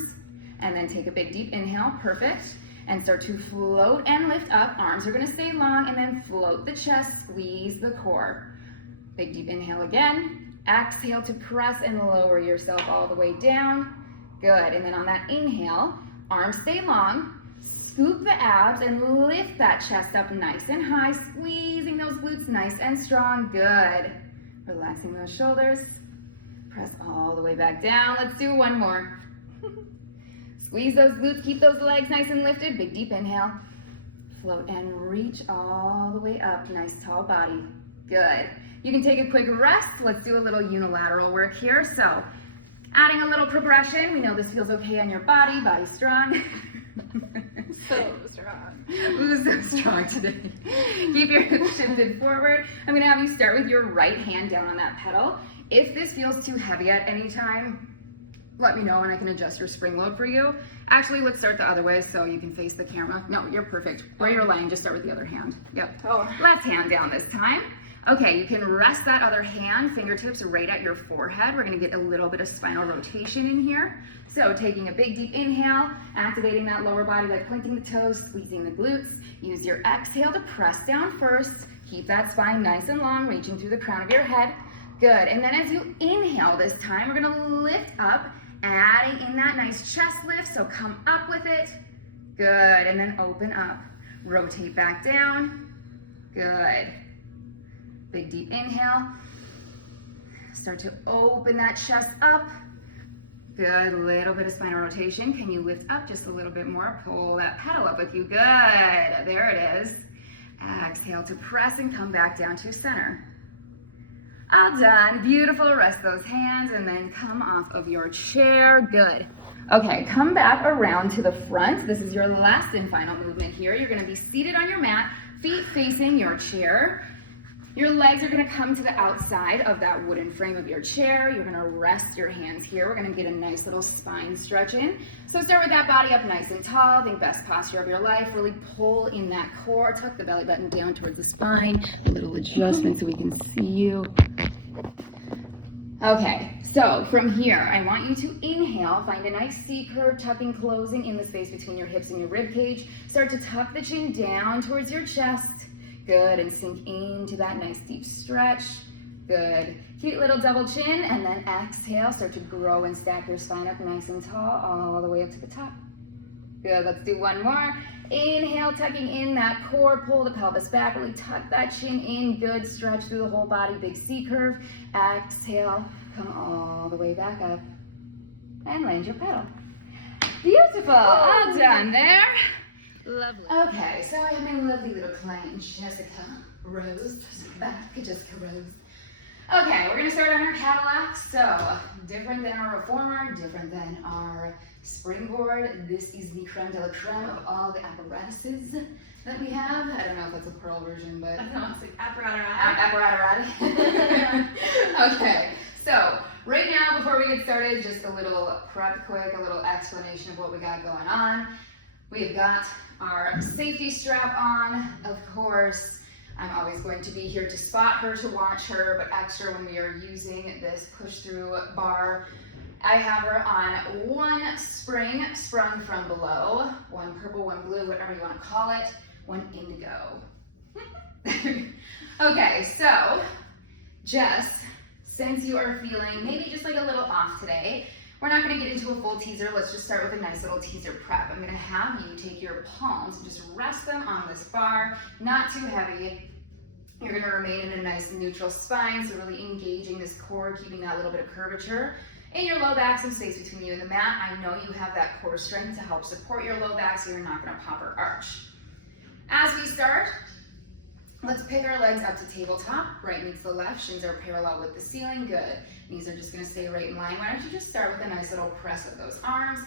and then take a big deep inhale, perfect. And start to float and lift up. Arms are gonna stay long, and then float the chest, squeeze the core. Big deep inhale again. Exhale to press and lower yourself all the way down. Good, and then on that inhale, arms stay long. Scoop the abs and lift that chest up nice and high, squeezing those glutes nice and strong. Good. Relaxing those shoulders. Press all the way back down. Let's do one more. Squeeze those glutes, keep those legs nice and lifted. Big deep inhale. Float and reach all the way up. Nice tall body. Good. You can take a quick rest. Let's do a little unilateral work here. So adding a little progression. We know this feels okay on your body. Body's strong. So strong. Who's so strong today? Keep your hips shifted forward. I'm gonna have you start with your right hand down on that pedal. If this feels too heavy at any time, let me know and I can adjust your spring load for you. Actually, let's start the other way so you can face the camera. No, you're perfect. Where you're laying, just start with the other hand. Yep. Oh. Left hand down this time. Okay, you can rest that other hand, fingertips right at your forehead. We're gonna get a little bit of spinal rotation in here. So taking a big deep inhale, activating that lower body by pointing the toes, squeezing the glutes. Use your exhale to press down first. Keep that spine nice and long, reaching through the crown of your head. Good, and then as you inhale this time, we're gonna lift up, adding in that nice chest lift, so come up with it. Good, and then open up. Rotate back down. Good. Big deep inhale. Start to open that chest up. Good, little bit of spinal rotation. Can you lift up just a little bit more? Pull that pedal up with you. Good, there it is. Exhale to press and come back down to center. All done, beautiful. Rest those hands and then come off of your chair. Good. Okay, come back around to the front. This is your last and final movement here. You're gonna be seated on your mat, feet facing your chair. Your legs are gonna come to the outside of that wooden frame of your chair. You're gonna rest your hands here. We're gonna get a nice little spine stretch in. So start with that body up nice and tall. Think best posture of your life. Really pull in that core. Tuck the belly button down towards the spine. A little adjustment so we can see you. Okay, so from here, I want you to inhale, find a nice C curve, tucking, closing in the space between your hips and your rib cage. Start to tuck the chin down towards your chest. Good, and sink into that nice deep stretch. Good. Cute little double chin, and then exhale, start to grow and stack your spine up nice and tall, all the way up to the top. Good, let's do one more. Inhale, tucking in that core, pull the pelvis back, really tuck that chin in. Good, stretch through the whole body, big C curve. Exhale, come all the way back up, and land your pedal. Beautiful, all done there. Lovely. Okay, so I have my lovely little client, Jessica Rose. Back, Jessica Rose. Okay, we're gonna start on our Cadillac. So, different than our reformer, different than our springboard. This is the creme de la creme of all the apparatuses that we have. I don't know if that's a Pearl version, but... I don't know, it's like apparatus. Apparatus. Okay, so right now, before we get started, just a little prep quick, a little explanation of what we got going on. We've got our safety strap on, of course. I'm always going to be here to spot her, to watch her, but extra when we are using this push-through bar. I have her on one spring sprung from below, one purple, one blue, whatever you want to call it, one indigo. Okay, so just since you are feeling maybe just like a little off today, we're not going to get into a full teaser. Let's just start with a nice little teaser prep. I'm going to have you take your palms and just rest them on this bar, not too heavy. You're going to remain in a nice neutral spine, so really engaging this core, keeping that little bit of curvature in your low back, some space between you and the mat. I know you have that core strength to help support your low back, so you're not going to pop or arch. As we start, let's pick our legs up to tabletop. Right meets the left, shins are parallel with the ceiling. Good. Knees are just going to stay right in line. Why don't you just start with a nice little press of those arms.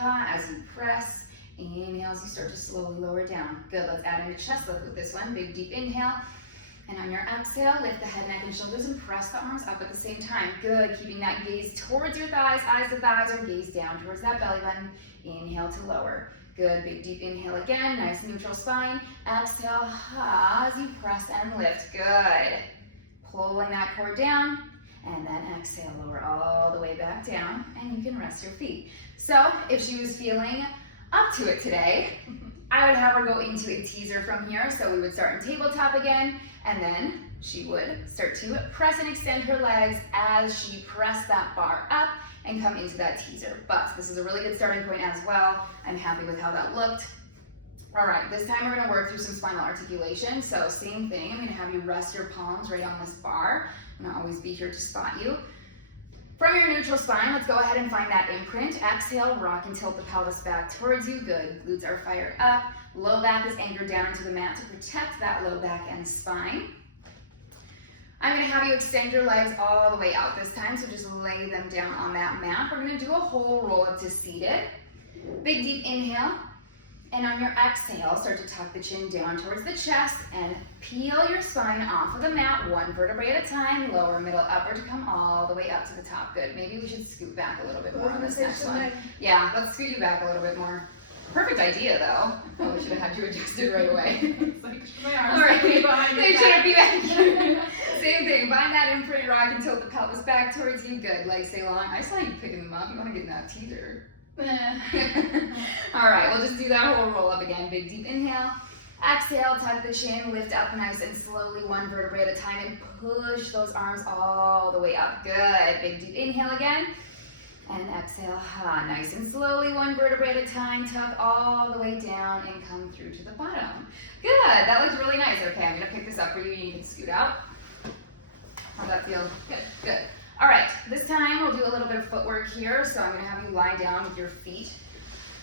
As you press, inhale as you start to slowly lower down. Good. Let's add in a chest lift with this one. Big deep inhale. And on your exhale, lift the head, neck, and shoulders and press the arms up at the same time. Good. Keeping that gaze towards your thighs, eyes to thighs, or gaze down towards that belly button. Inhale to lower. Good. Big deep inhale again. Nice neutral spine. Exhale as you press and lift. Good. Pulling that core down. And then exhale, lower all the way back down, and you can rest your feet. So if she was feeling up to it today, I would have her go into a teaser from here. So we would start in tabletop again, and then she would start to press and extend her legs as she pressed that bar up and come into that teaser. But this is a really good starting point as well. I'm happy with how that looked. All right, this time we're gonna work through some spinal articulation. So same thing, I'm gonna have you rest your palms right on this bar. I'm gonna always be here to spot you. From your neutral spine, let's go ahead and find that imprint. Exhale, rock and tilt the pelvis back towards you. Good, glutes are fired up. Low back is anchored down into the mat to protect that low back and spine. I'm gonna have you extend your legs all the way out this time, so just lay them down on that mat. We're gonna do a whole roll up to seated. Big deep inhale. And on your exhale, start to tuck the chin down towards the chest and peel your spine off of the mat, one vertebrae at a time, lower, middle, upper to come all the way up to the top. Good. Maybe we should scoot back a little bit more on this next one. Yeah, let's scoot you back a little bit more. Perfect idea, though. Probably should have had you adjusted right away. All right, they should be back. Same thing. Find that imprint, rock and tilt the pelvis back towards you. Good. Legs stay long. I saw you picking them up. You want to get in that teaser. All right, we'll just do that whole roll up again. Big deep inhale. Exhale, tuck the chin, lift up nice and slowly, one vertebrae at a time, and push those arms all the way up. Good. Big deep inhale again. And exhale, nice and slowly, one vertebrae at a time, tuck all the way down and come through to the bottom. Good, that looks really nice. Okay, I'm gonna pick this up for you. You can scoot out. How's that feel? Good, good. All right, this time we'll do a little bit of footwork here. So I'm gonna have you lie down with your feet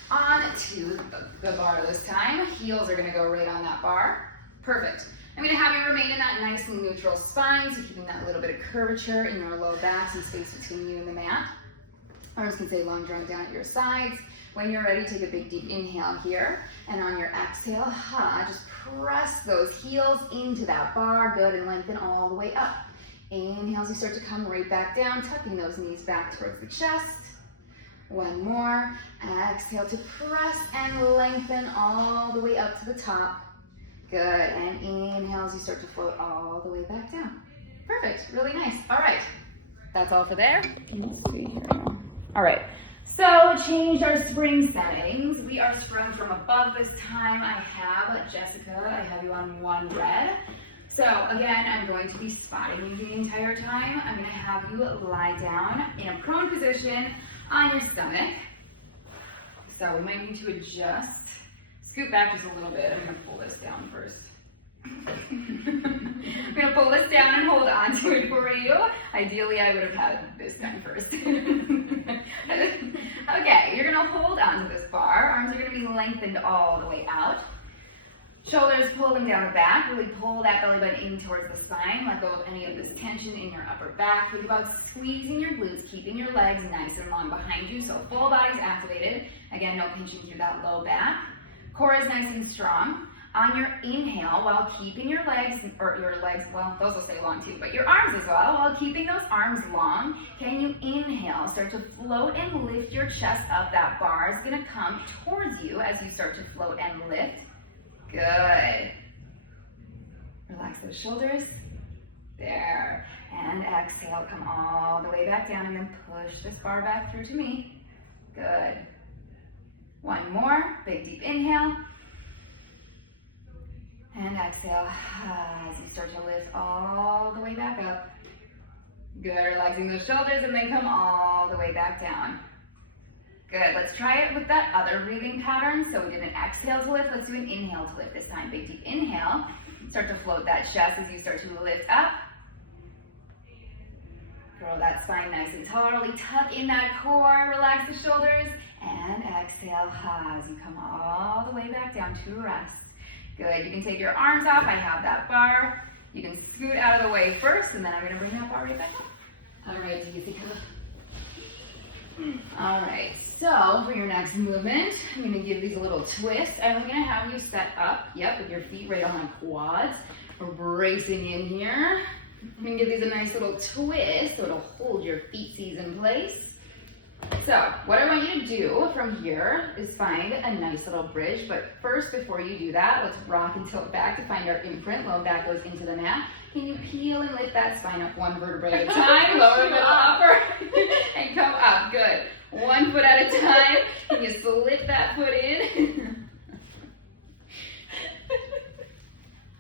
onto the bar this time. Heels are gonna go right on that bar. Perfect. I'm gonna have you remain in that nice and neutral spine, so keeping that little bit of curvature in your low back, some space between you and the mat. Arms can stay long drawn down at your sides. When you're ready, take a big deep inhale here. And on your exhale, just press those heels into that bar. Good, and lengthen all the way up. Inhale as you start to come right back down, tucking those knees back towards the chest. One more. Exhale to press and lengthen all the way up to the top. Good, and inhale as you start to float all the way back down. Perfect, really nice. All right, that's all for there. Let's see here. All right, so changed our spring settings. We are sprung from above this time. I have Jessica, I have you on one red. So again, I'm going to be spotting you the entire time. I'm gonna have you lie down in a prone position on your stomach. So we might need to adjust. Scoot back just a little bit. I'm gonna pull this down first. I'm gonna pull this down and hold on to it for you. Ideally, I would have had this done first. Okay, you're gonna hold on to this bar. Arms are gonna be lengthened all the way out. Shoulders pulling down the back, really pull that belly button in towards the spine. Let go of any of this tension in your upper back. Think about squeezing your glutes, keeping your legs nice and long behind you, so full body's activated. Again, no pinching through that low back. Core is nice and strong. On your inhale, while keeping your legs, well, those will stay long too, but your arms as well, while keeping those arms long, can you inhale, start to float and lift your chest up. That bar is gonna come towards you as you start to float and lift. Good. Relax those shoulders. There. And exhale, come all the way back down and then push this bar back through to me. Good. One more. Big deep inhale. And exhale as you start to lift all the way back up. Good, relaxing those shoulders and then come all the way back down. Good, let's try it with that other breathing pattern. So we did an exhale to lift, let's do an inhale to lift this time. Big deep inhale, start to float that chest as you start to lift up. Grow that spine nice and tall, really tuck in that core, relax the shoulders, and exhale as you come all the way back down to rest. Good, you can take your arms off, I have that bar. You can scoot out of the way first, and then I'm gonna bring that bar right back up. All right, easy come. All right, so for your next movement, I'm gonna give these a little twist. I'm gonna have you set up, with your feet right on my quads. We're bracing in here. I'm gonna give these a nice little twist so it'll hold your feetsies in place. So what I want you to do from here is find a nice little bridge, but first before you do that, let's rock and tilt back to find our imprint. Low back goes into the mat. Can you peel and lift that spine up one vertebrae at a time? Lower the upper and come up. Good. 1 foot at a time. Can you slip that foot in?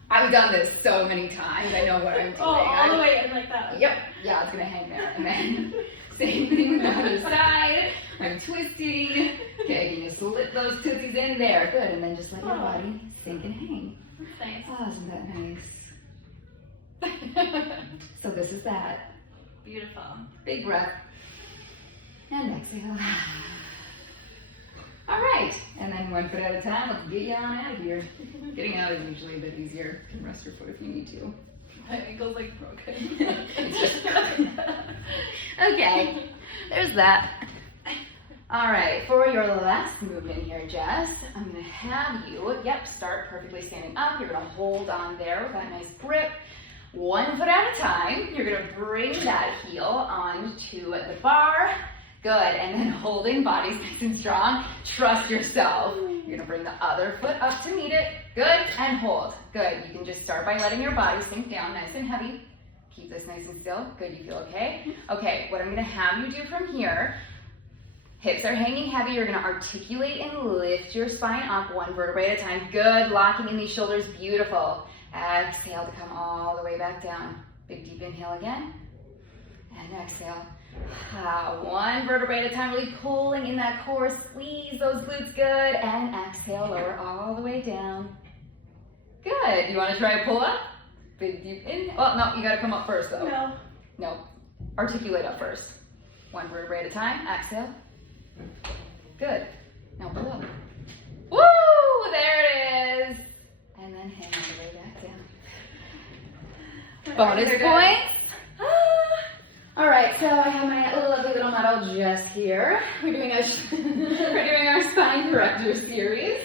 I've done this so many times. I know what I'm doing. Oh, all the way in like that. Yep. Yeah, it's gonna hang there. And then same thing with the other side. I'm twisting. Okay, can you slip those tootsies in there? Good. And then just let your body sink and hang. Nice. Oh, isn't that nice? So this is that. Beautiful. Big breath. And exhale. All right. And then 1 foot at a time. Let's get you on out of here. Getting out is usually a bit easier. You can rest your foot if you need to. My ankle's like broken. Okay. There's that. All right. For your last movement here, Jess, I'm going to have you, start perfectly standing up. You're going to hold on there with that nice grip. 1 foot at a time. You're going to bring that heel onto the bar. Good, and then holding, body's nice and strong. Trust yourself. You're gonna bring the other foot up to meet it. Good, and hold. Good, you can just start by letting your body sink down nice and heavy. Keep this nice and still. Good, you feel okay? Okay, what I'm gonna have you do from here, hips are hanging heavy. You're gonna articulate and lift your spine up 1 vertebrae at a time. Good, locking in these shoulders, beautiful. Exhale to come all the way back down. Big deep inhale again, and exhale. 1 vertebrae at a time, really pulling in that core, squeeze those glutes, good, and exhale, lower all the way down. Good, you wanna try a pull up? Big deep in, well, no, you gotta come up first though. No, articulate up first. 1 vertebrae at a time, exhale. Good, now pull up. Woo, there it is. And then hang all the way back down. Bonus points. All right, so I have my lovely little model Jess here. We're doing our spine corrector series.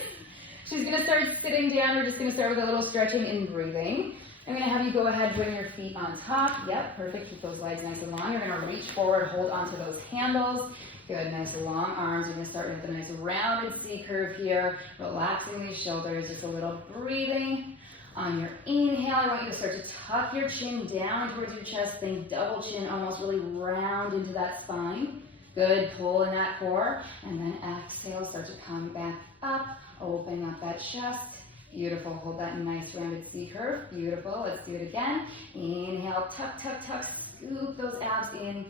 She's gonna start sitting down. We're just gonna start with a little stretching and breathing. I'm gonna have you go ahead, bring your feet on top. Yep, perfect, keep those legs nice and long. You're gonna reach forward, hold onto those handles. Good, nice long arms. You're gonna start with a nice rounded C curve here, relaxing these shoulders, just a little breathing. On your inhale, I want you to start to tuck your chin down towards your chest. Think double chin, almost really round into that spine. Good, pull in that core. And then exhale, start to come back up, open up that chest. Beautiful, hold that nice rounded C curve. Beautiful, let's do it again. Inhale, tuck, tuck, tuck, scoop those abs in.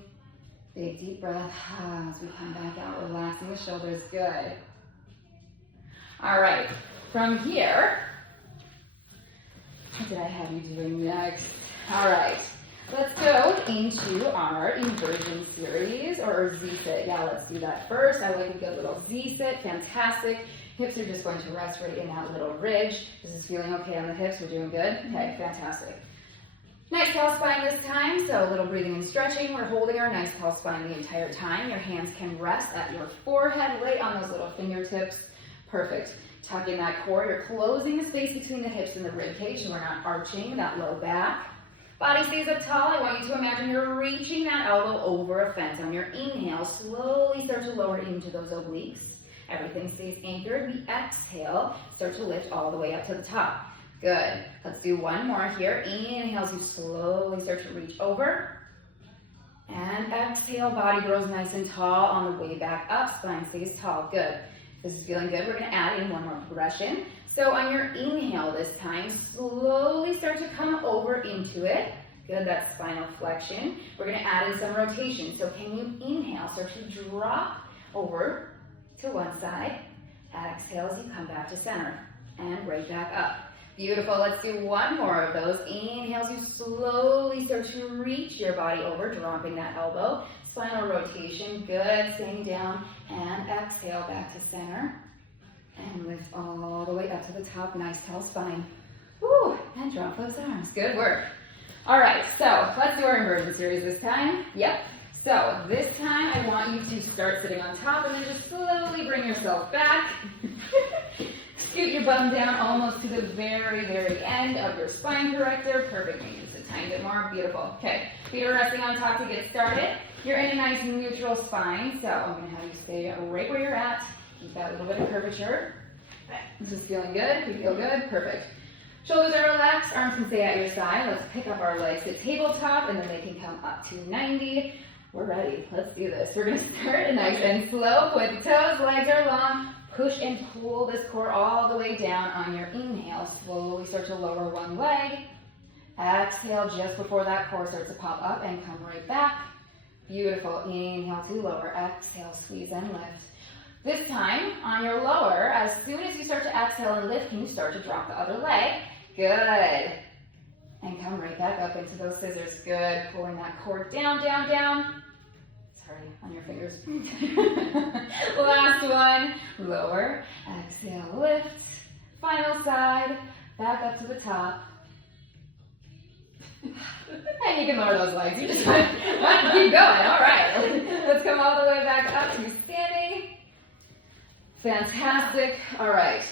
Big deep breath as we come back out, relaxing the shoulders, good. All right, from here, what did I have you doing next? All right, let's go into our inversion series, or Z-sit. Yeah, let's do that first. I like a good little Z-sit, fantastic. Hips are just going to rest right in that little ridge. This is feeling okay on the hips, we're doing good? Okay, fantastic. Nice tall spine this time, so a little breathing and stretching. We're holding our nice tall spine the entire time. Your hands can rest at your forehead, right on those little fingertips. Perfect. Tuck in that core. You're closing the space between the hips and the rib cage, so we're not arching that low back. Body stays up tall. I want you to imagine you're reaching that elbow over a fence. On your inhale, slowly start to lower into those obliques. Everything stays anchored. We exhale, start to lift all the way up to the top. Good. Let's do one more here. Inhale as you slowly start to reach over. And exhale, body grows nice and tall on the way back up. Spine stays tall. Good. This is feeling good. We're going to add in one more progression. So on your inhale this time, slowly start to come over into it. Good, that spinal flexion. We're gonna add in some rotation. So can you inhale, start to drop over to one side. Exhale as you come back to center and right back up. Beautiful, let's do one more of those. Inhale as you slowly start to reach your body over, dropping that elbow. Spinal rotation, good, staying down. And exhale back to center. And lift all the way up to the top, nice tall spine. Woo, and drop those arms, good work. All right, so let's do our inversion series this time. Yep, so this time I want you to start sitting on top and then just slowly bring yourself back. Scoot your bum down almost to the very, very end of your spine corrector. Perfect, maybe just a tiny bit more, beautiful. Okay, feet are resting on top to get started. You're in a nice neutral spine, so I'm gonna have you stay right where you're at. Keep that little bit of curvature. This is feeling good, you feel good, perfect. Shoulders are relaxed, arms can stay at your side. Let's pick up our legs to tabletop and then they can come up to 90. We're ready, let's do this. We're gonna start nice and slow, point the toes, legs are long. Push and pull this core all the way down on your inhale. Slowly start to lower one leg. Exhale just before that core starts to pop up and come right back. Beautiful, inhale to lower, exhale, squeeze and lift. This time, on your lower, as soon as you start to exhale and lift, can you start to drop the other leg? Good. And come right back up into those scissors. Good. Pulling that core down, down, down. Sorry, on your fingers. Last one. Lower. Exhale, lift. Final side. Back up to the top. And you can lower those legs. You just want to keep going. All right. Let's come all the way back up to standing. Fantastic. All right.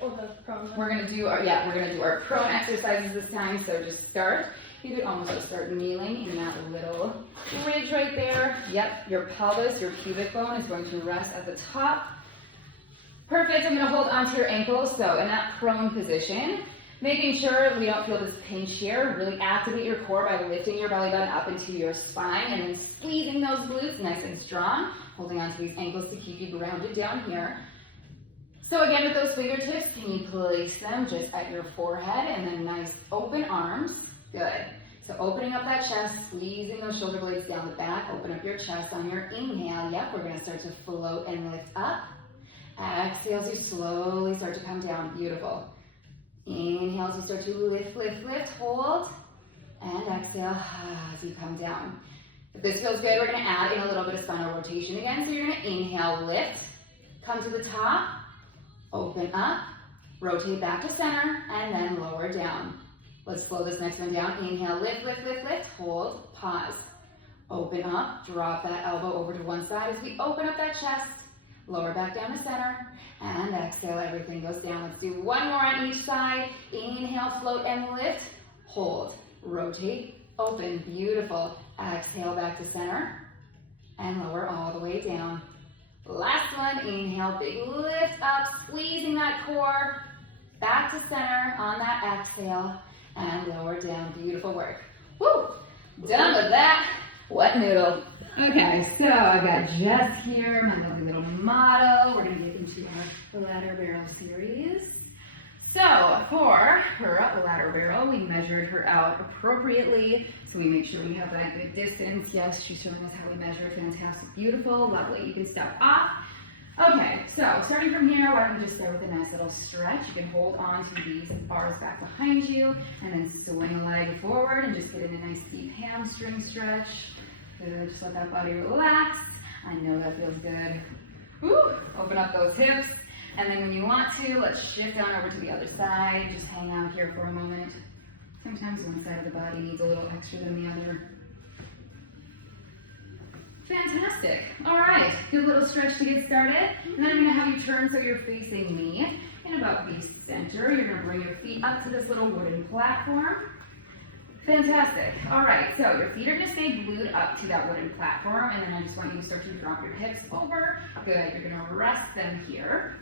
We're gonna do our prone exercises this time. So just start. You could almost just start kneeling in that little ridge right there. Yep. Your pelvis, your pubic bone is going to rest at the top. Perfect. I'm gonna hold onto your ankles. So in that prone position, making sure we don't feel this pinch here. Really activate your core by lifting your belly button up into your spine and then squeezing those glutes nice and strong. Holding onto these ankles to keep you grounded down here. So again, with those fingertips, can you place them just at your forehead and then nice open arms. Good. So opening up that chest, squeezing those shoulder blades down the back. Open up your chest on your inhale. Yep, we're gonna start to float and lift up. Exhale as you slowly start to come down. Beautiful. Inhale as you start to lift, lift, lift, hold. And exhale as you come down. If this feels good, we're gonna add in a little bit of spinal rotation again. So you're gonna inhale, lift, come to the top, open up, rotate back to center, and then lower down. Let's slow this next one down. Inhale, lift, lift, lift, lift, hold, pause. Open up, drop that elbow over to one side as we open up that chest, lower back down to center, and exhale, everything goes down. Let's do one more on each side. Inhale, float and lift, hold, rotate, open, beautiful. Exhale back to center, and lower all the way down. Last one, inhale, big lift up, squeezing that core, back to center on that exhale, and lower down, beautiful work. Woo, done with that, wet noodle. Okay, so I got Jess here, my lovely little model. We're gonna get into our ladder barrel series. So for her ladder barrel, we measured her out appropriately. So we make sure we have that good distance. Yes, she's showing us how we measure. Fantastic, beautiful, lovely. You can step off. Okay, so starting from here, why don't we just start with a nice little stretch. You can hold on to these bars back behind you and then swing a leg forward and just get in a nice deep hamstring stretch. Good, just let that body relax. I know that feels good. Woo, open up those hips. And then when you want to, let's shift on over to the other side. Just hang out here for a moment. Sometimes one side of the body needs a little extra than the other. Fantastic. All right, good little stretch to get started. And then I'm gonna have you turn so you're facing me in about face center. You're gonna bring your feet up to this little wooden platform. Fantastic. All right, so your feet are gonna stay glued up to that wooden platform, and then I just want you to start to drop your hips over. Good, you're gonna rest them here.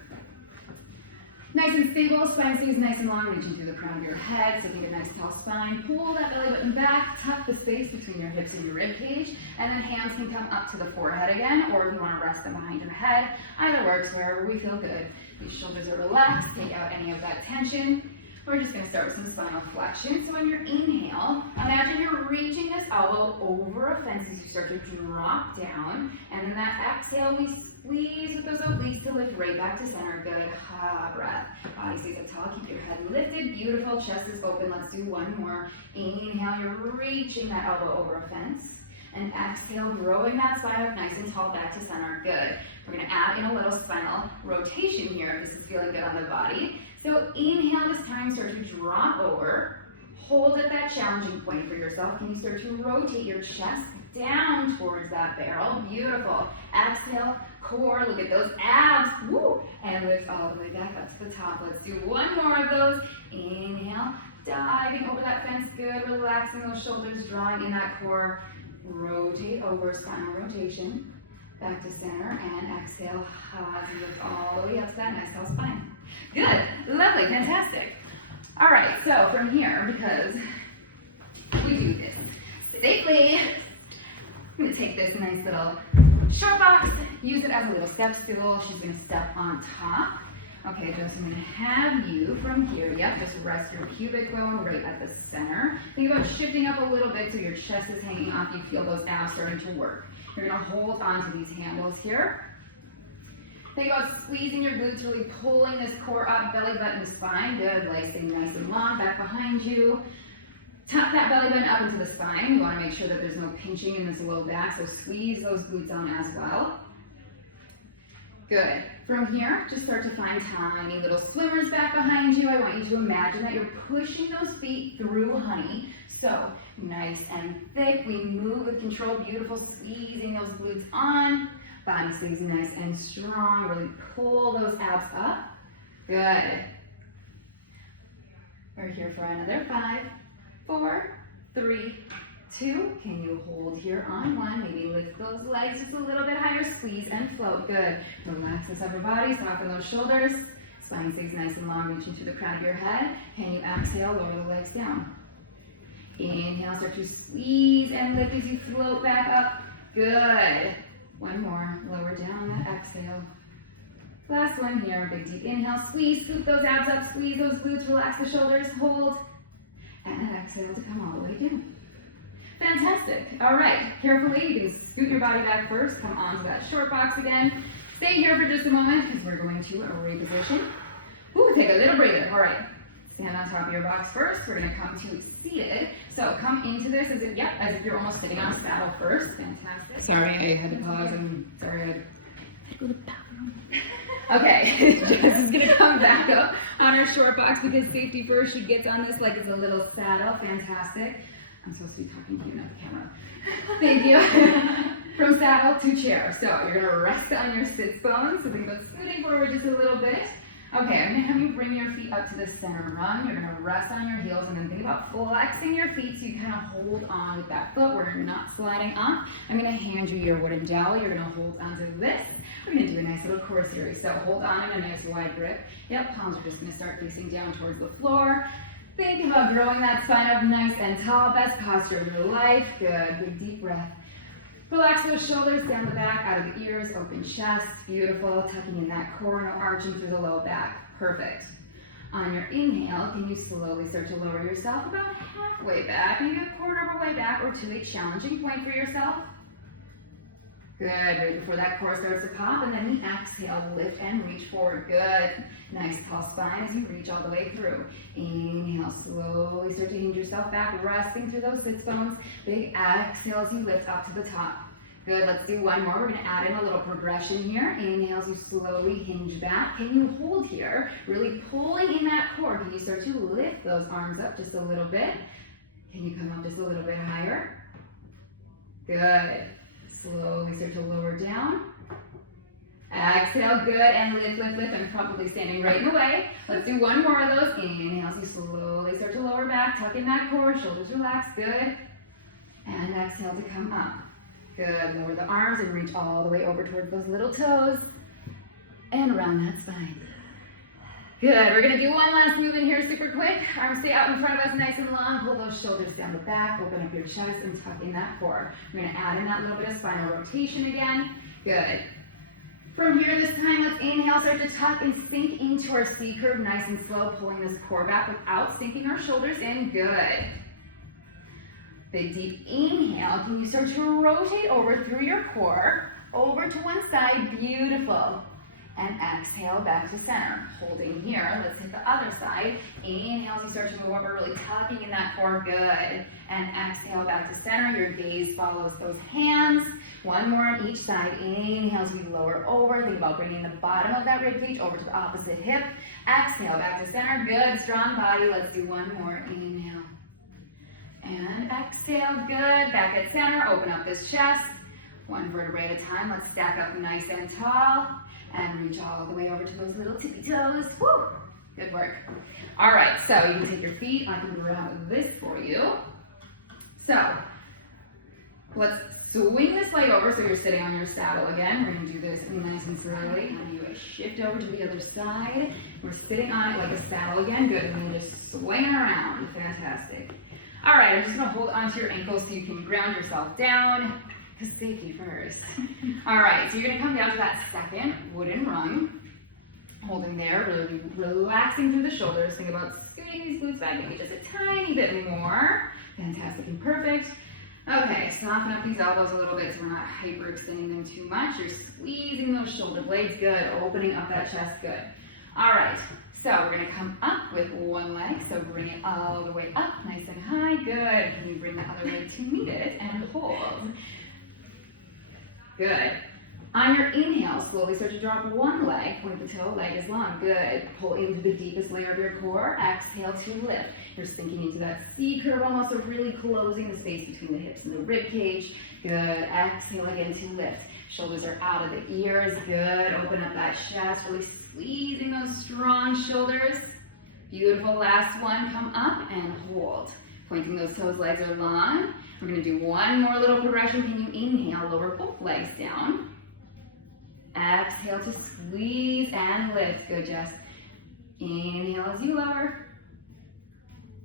Nice and stable, spine stays nice and long, reaching through the crown of your head, taking a nice tall spine. Pull that belly button back, tuck the space between your hips and your rib cage, and then hands can come up to the forehead again, or if you want to rest them behind your head. Either works, wherever we feel good. These shoulders are relaxed, take out any of that tension. We're just going to start with some spinal flexion. So on your inhale, imagine you're reaching this elbow over a fence as you start to drop down. And then that exhale, we squeeze with those obliques to lift right back to center. Good. Ha, breath. Body stays up tall. Keep your head lifted. Beautiful. Chest is open. Let's do one more. Inhale, you're reaching that elbow over a fence. And exhale, growing that spine up nice and tall back to center. Good. We're going to add in a little spinal rotation here if this is feeling good on the body. So inhale this time, start to drop over. Hold at that challenging point for yourself. Can you start to rotate your chest down towards that barrel? Beautiful. Exhale, core, look at those abs. Woo! And lift all the way back up to the top. Let's do one more of those. Inhale, diving over that fence. Good. Relaxing those shoulders, drawing in that core. Rotate over, spinal rotation. Back to center, and exhale, hug, lift all the way up to that nice tall spine. Good, lovely, fantastic. All right, so from here, because we do this safely, I'm gonna take this nice little short box, use it as a little step stool. She's gonna step on top. Okay, Joseph, I'm gonna have you from here, just rest your pubic bone right at the center. Think about shifting up a little bit so your chest is hanging off. You feel those abs starting to work. You're gonna hold onto these handles here. Think about squeezing your glutes, really pulling this core up, belly button, spine. Good, legs stay nice and long, back behind you. Tuck that belly button up into the spine. You wanna make sure that there's no pinching in this low back, so squeeze those glutes on as well. Good. From here, just start to find tiny little swimmers back behind you. I want you to imagine that you're pushing those feet through honey. So, nice and thick. We move with control. Beautiful. Squeezing those glutes on. Body stays nice and strong. Really pull those abs up. Good. We're here for another 5, 4, 3, 2. Can you hold here on 1? Maybe lift those legs just a little bit higher. Squeeze and float. Good. Relax this upper body. Soften those shoulders. Spine stays nice and long, reaching to the crown of your head. Can you exhale? Lower the legs down. Inhale, start to squeeze and lift as you float back up. Good. One more. Lower down that exhale. Last one here. Big deep inhale. Squeeze. Scoop those abs up. Squeeze those glutes. Relax the shoulders. Hold. And exhale to come all the way down. Fantastic. All right. Carefully, you can scoot your body back first. Come onto that short box again. Stay here for just a moment because we're going to reposition. Ooh, take a little breather. All right. Stand on top of your box first. We're going to come to seated. So come into this as if you're almost sitting on saddle first. Fantastic. Sorry, I had to pause. I'm sorry. I had to go to the bathroom. Okay, Jess is going to come back up on her short box because safety first. She gets on this like it's a little saddle. Fantastic. I'm supposed to be talking to you, not the camera. Thank you. From saddle to chair. So you're going to rest on your sit bones. So think about scooting forward just a little bit. Okay, I'm going to have you bring your feet up to the center rung. You're going to rest on your heels and then think about flexing your feet so you kind of hold on with that foot where you're not sliding off. I'm going to hand you your wooden dowel. You're going to hold onto this. We're going to do a nice little core series. So hold on in a nice wide grip. Yep, palms are just going to start facing down towards the floor. Think about growing that spine up nice and tall. Best posture of your life. Good. Big deep breath. Relax those shoulders down the back, out of the ears, open chest. Beautiful. Tucking in that core, no arching through the low back. Perfect. On your inhale, can you slowly start to lower yourself about halfway back, maybe a quarter of a way back, or to a challenging point for yourself? Good. Right before that core starts to pop, and then the exhale, lift and reach forward. Good. Nice tall spine as you reach all the way through. Inhale, slowly start to hinge yourself back, resting through those sits bones. Big exhale as you lift up to the top. Good. Let's do one more. We're going to add in a little progression here. Inhale as you slowly hinge back. Can you hold here? Really pulling in that core. Can you start to lift those arms up just a little bit? Can you come up just a little bit higher? Good. Slowly start to lower down. Exhale, good, and lift, lift, lift. I'm probably standing right in the way. Let's do one more of those. Inhale, so you slowly start to lower back, tuck in that core, shoulders relax, good. And exhale to come up. Good, lower the arms and reach all the way over towards those little toes. And around that spine. Good. We're gonna do one last movement here, super quick. Arms stay out in front of us, nice and long. Pull those shoulders down the back. Open up your chest and tuck in that core. We're gonna add in that little bit of spinal rotation again. Good. From here, this time, let's inhale, start to tuck and sink into our C curve, nice and slow, pulling this core back without sinking our shoulders in. Good. Big deep inhale. Can you start to rotate over through your core, over to one side, beautiful. And exhale back to center. Holding here, let's hit the other side. Inhale as you start to move over, really tucking in that core, good. And exhale back to center, your gaze follows both hands. One more on each side. Inhale as we lower over, think about bringing the bottom of that rib cage over to the opposite hip. Exhale back to center, good, strong body. Let's do one more, inhale. And exhale, good, back at center, open up this chest. One vertebrae at a time, let's stack up nice and tall. And reach all the way over to those little tippy toes. Woo! Good work. All right, so you can take your feet. I can grab this for you. So, let's swing this leg over so you're sitting on your saddle again. We're gonna do this nice and slowly. And you shift over to the other side. We're sitting on it like a saddle again. Good, and then just swing it around. Fantastic. All right, I'm just gonna hold onto your ankles so you can ground yourself down. Because safety first. All right, so you're gonna come down to that second wooden rung. Holding there, really relaxing through the shoulders. Think about scooting these glutes back maybe just a tiny bit more. Fantastic and perfect. Okay, soften up these elbows a little bit so we're not hyperextending them too much. You're squeezing those shoulder blades, good. Opening up that chest, good. All right, so we're gonna come up with one leg, so bring it all the way up, nice and high, good. Can you bring the other leg to meet it and hold? Good. On your inhale, slowly start to drop one leg, point the toe, leg is long, good. Pull into the deepest layer of your core, exhale to lift. You're sinking into that C curve almost, so really closing the space between the hips and the rib cage, good. Exhale again to lift. Shoulders are out of the ears, good. Open up that chest, really squeezing those strong shoulders. Beautiful, last one, come up and hold. Pointing those toes, legs are long. We're gonna do one more little progression. Can you inhale, lower both legs down. Exhale to squeeze and lift. Good, Jess. Inhale as you lower.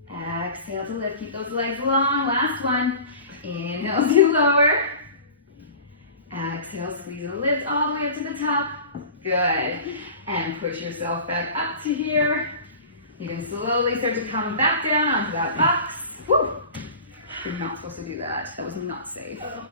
Exhale to lift. Keep those legs long. Last one. Inhale as you lower. Exhale, squeeze and lift all the way up to the top. Good. And push yourself back up to here. You can slowly start to come back down onto that box. Woo! You're not supposed to do that. That was not safe.